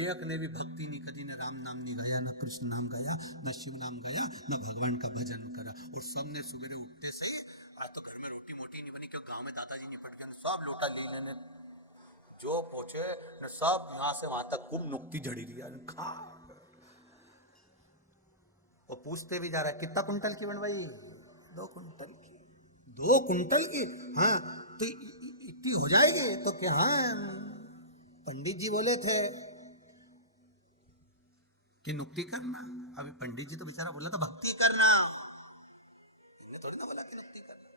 एक ने भी भक्ति नहीं करी, न राम नाम नहीं गाया, न कृष्ण नाम गाया, न शिव नाम गाया, न भगवान का भजन करा। और सबने सुबह उठते से आज तो घर में रोटी मोटी नहीं बनी, क्यों गांव में दादाजी नहीं पड़ गए, सब लौटा ली ने जो पहुंचे न सब यहां से वहां तक गुम नुक्ति झड़ी रही खा। वो पूछते भी जा रहा है कितना कुंटल की बनवाई? 2 कुंटल की। 2 कुंटल की? हाँ, तो इतनी हो जाएगी? तो क्या, हाँ पंडित जी बोले थे कि नुक्ति करना। अभी पंडित जी तो बेचारा बोला था भक्ति करना, इन्हें थोड़ी ना बोला कि नुक्ति करना।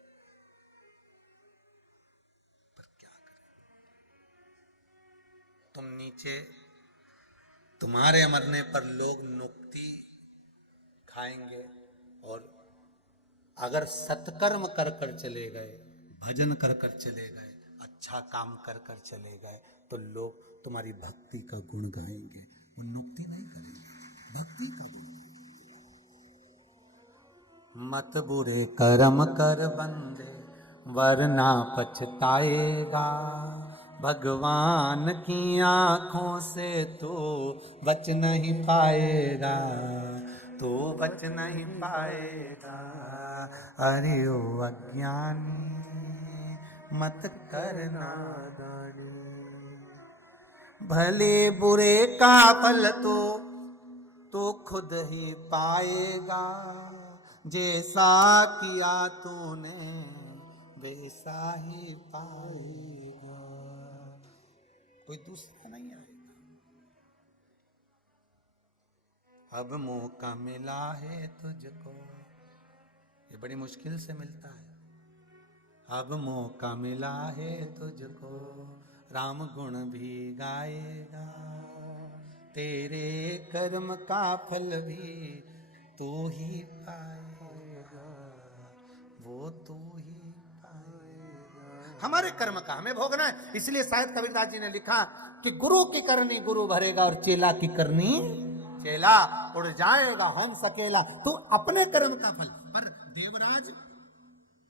पर क्या करें, तुम नीचे, तुम्हारे मरने पर लोग नुक्ति खाएंगे। और अगर सत्कर्म कर कर चले गए, भजन कर कर चले गए, अच्छा काम कर कर चले गए, तो लोग तुम्हारी भक्ति का गुण गाएंगे, वो नुक्ति नहीं करेंगे, भक्ति का गुण। मत बुरे कर्म कर बंदे वरना पछताएगा, भगवान की आंखों से तो बच नहीं पाएगा, तो बच नहीं पाएगा। अरे ओ अज्ञानी मत करना दानी, भले बुरे का फल तो खुद ही पाएगा, जैसा किया तूने वैसा ही पाएगा, कोई दूसरा नहीं आएगा। अब मौका मिला है तुझको, ये बड़ी मुश्किल से मिलता है। अब मौका मिला है तुझको, राम गुण भी गाएगा, तेरे कर्म का फल भी तू ही पाएगा, वो तू ही पाएगा। हमारे कर्म का हमें भोगना है। इसलिए शायद कबीरदास जी ने लिखा कि गुरु की करनी गुरु भरेगा और चेला की करनी चेला, उड़ जाएगा हंस अकेला। तो अपने कर्म का फल। पर देवराज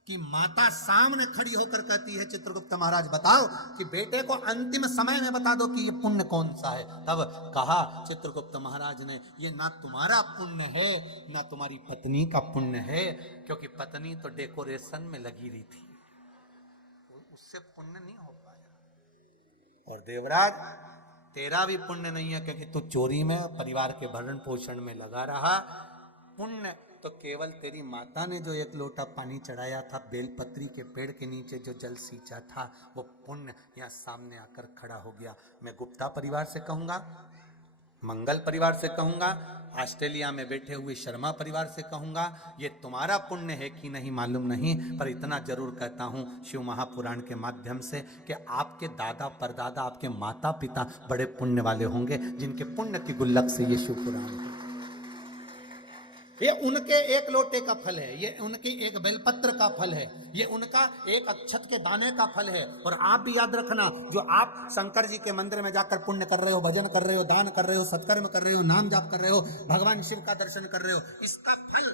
कि माता सामने खड़ी होकर कहती है चित्रगुप्त महाराज बताओ कि बेटे को अंतिम समय में बता दो कि ये पुण्य कौन सा है। तब कहा चित्रगुप्त महाराज ने, ये ना तुम्हारा पुण्य है ना तुम्हारी पत्नी का पुण्य है, क्योंकि पत्नी तो डेकोरेशन में लगी रही थी, उससे पुण्य नहीं हो पाया। और देवराज तेरा भी पुण्य नहीं है, क्योंकि तू चोरी में परिवार के भरण पोषण में लगा रहा। पुण्य तो केवल तेरी माता ने जो 1 लोटा पानी चढ़ाया था बेलपत्री के पेड़ के नीचे, जो जल सींचा था, वो पुण्य यहाँ सामने आकर खड़ा हो गया। मैं गुप्ता परिवार से कहूंगा, मंगल परिवार से कहूंगा, ऑस्ट्रेलिया में बैठे हुए शर्मा परिवार से कहूंगा, ये तुम्हारा पुण्य है कि नहीं मालूम नहीं, पर इतना जरूर कहता हूं शिव महापुराण के माध्यम से कि आपके दादा परदादा, आपके माता पिता बड़े पुण्य वाले होंगे, जिनके पुण्य की गुल्लक से ये शिव पुराण है। ये उनके एक लोटे का फल है, ये उनके एक बेलपत्र का फल है, ये उनका एक अक्षत के दाने का फल है। और आप भी याद रखना, जो आप शंकर जी के मंदिर में जाकर पुण्य कर रहे हो, भजन कर रहे हो, दान कर रहे हो, सत्कर्म कर रहे हो, नाम जाप कर रहे हो, भगवान शिव का दर्शन कर रहे हो, इसका फल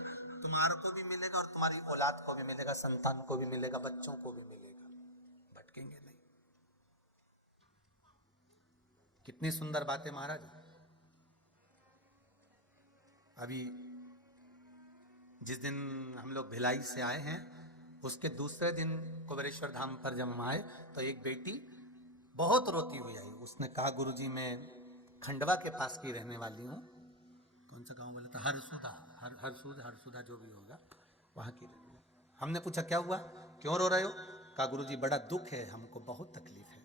तुम्हारे को भी मिलेगा और तुम्हारी औलाद को भी मिलेगा, संतान को भी मिलेगा, बच्चों को भी मिलेगा। भटकेंगे नहीं। कितनी सुंदर बात है महाराज। अभी जिस दिन हम लोग भिलाई से आए हैं, उसके दूसरे दिन कुबेरेश्वर धाम पर जब हम आए तो एक बेटी बहुत रोती हुई आई। उसने कहा, गुरुजी मैं खंडवा के पास की रहने वाली हूँ। कौन सा गांव बोला था? हरसुदा जो भी होगा, वहाँ की रहने वाली। हमने पूछा क्या हुआ, क्यों रो रहे हो? कहा गुरुजी बड़ा दुख है, हमको बहुत तकलीफ है,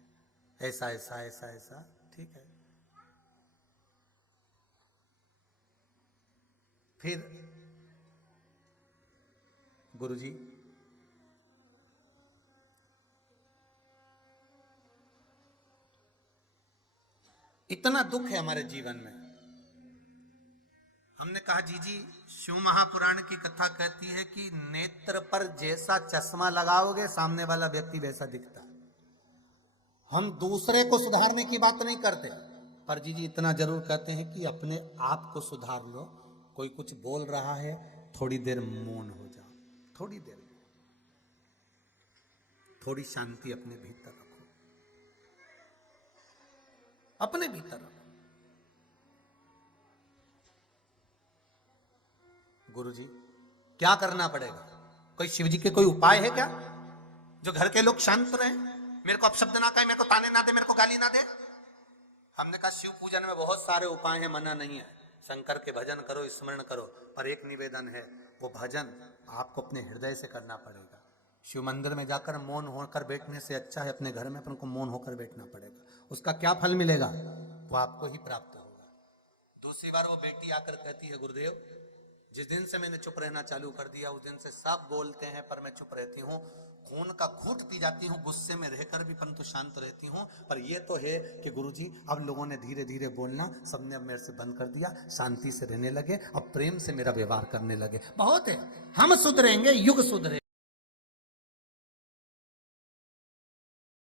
ऐसा ऐसा ऐसा ऐसा। ठीक है। फिर गुरुजी इतना दुख है हमारे जीवन में। हमने कहा जी शिव महापुराण की कथा कहती है कि नेत्र पर जैसा चश्मा लगाओगे सामने वाला व्यक्ति वैसा दिखता है। हम दूसरे को सुधारने की बात नहीं करते, पर जी इतना जरूर कहते हैं कि अपने आप को सुधार लो। कोई कुछ बोल रहा है, थोड़ी देर मौन हो जाओ, थोड़ी देर, थोड़ी शांति अपने भीतर रखो, अपने भीतर रखो। गुरुजी क्या करना पड़ेगा? कोई शिव जी के कोई उपाय है क्या जो घर के लोग शांत रहे? मेरे को अपशब्द ना कहे, मेरे को ताने ना दे, मेरे को गाली ना दे। हमने कहा शिव पूजन में बहुत सारे उपाय हैं, मना नहीं है। शंकर के भजन करो, स्मरण करो, पर एक निवेदन है, वो भजन आपको अपने हृदय से करना पड़ेगा। शिव मंदिर में जाकर मौन होकर बैठने से अच्छा है अपने घर में अपन को मौन होकर बैठना पड़ेगा। उसका क्या फल मिलेगा वो आपको ही प्राप्त होगा। दूसरी बार वो बेटी आकर कहती है, गुरुदेव जिस दिन से मैंने चुप रहना चालू कर दिया उस दिन से सब बोलते हैं पर मैं चुप रहती हूँ, खून का घूंट पी जाती हूँ गुस्से में रहकर भी, परंतु शांत रहती हूँ। पर ये तो है कि गुरुजी अब लोगों ने धीरे धीरे बोलना सबने अब मेरे से बंद कर दिया, शांति से रहने लगे, अब प्रेम से मेरा व्यवहार करने लगे। बहुत है, हम सुधरेंगे, युग सुधरे।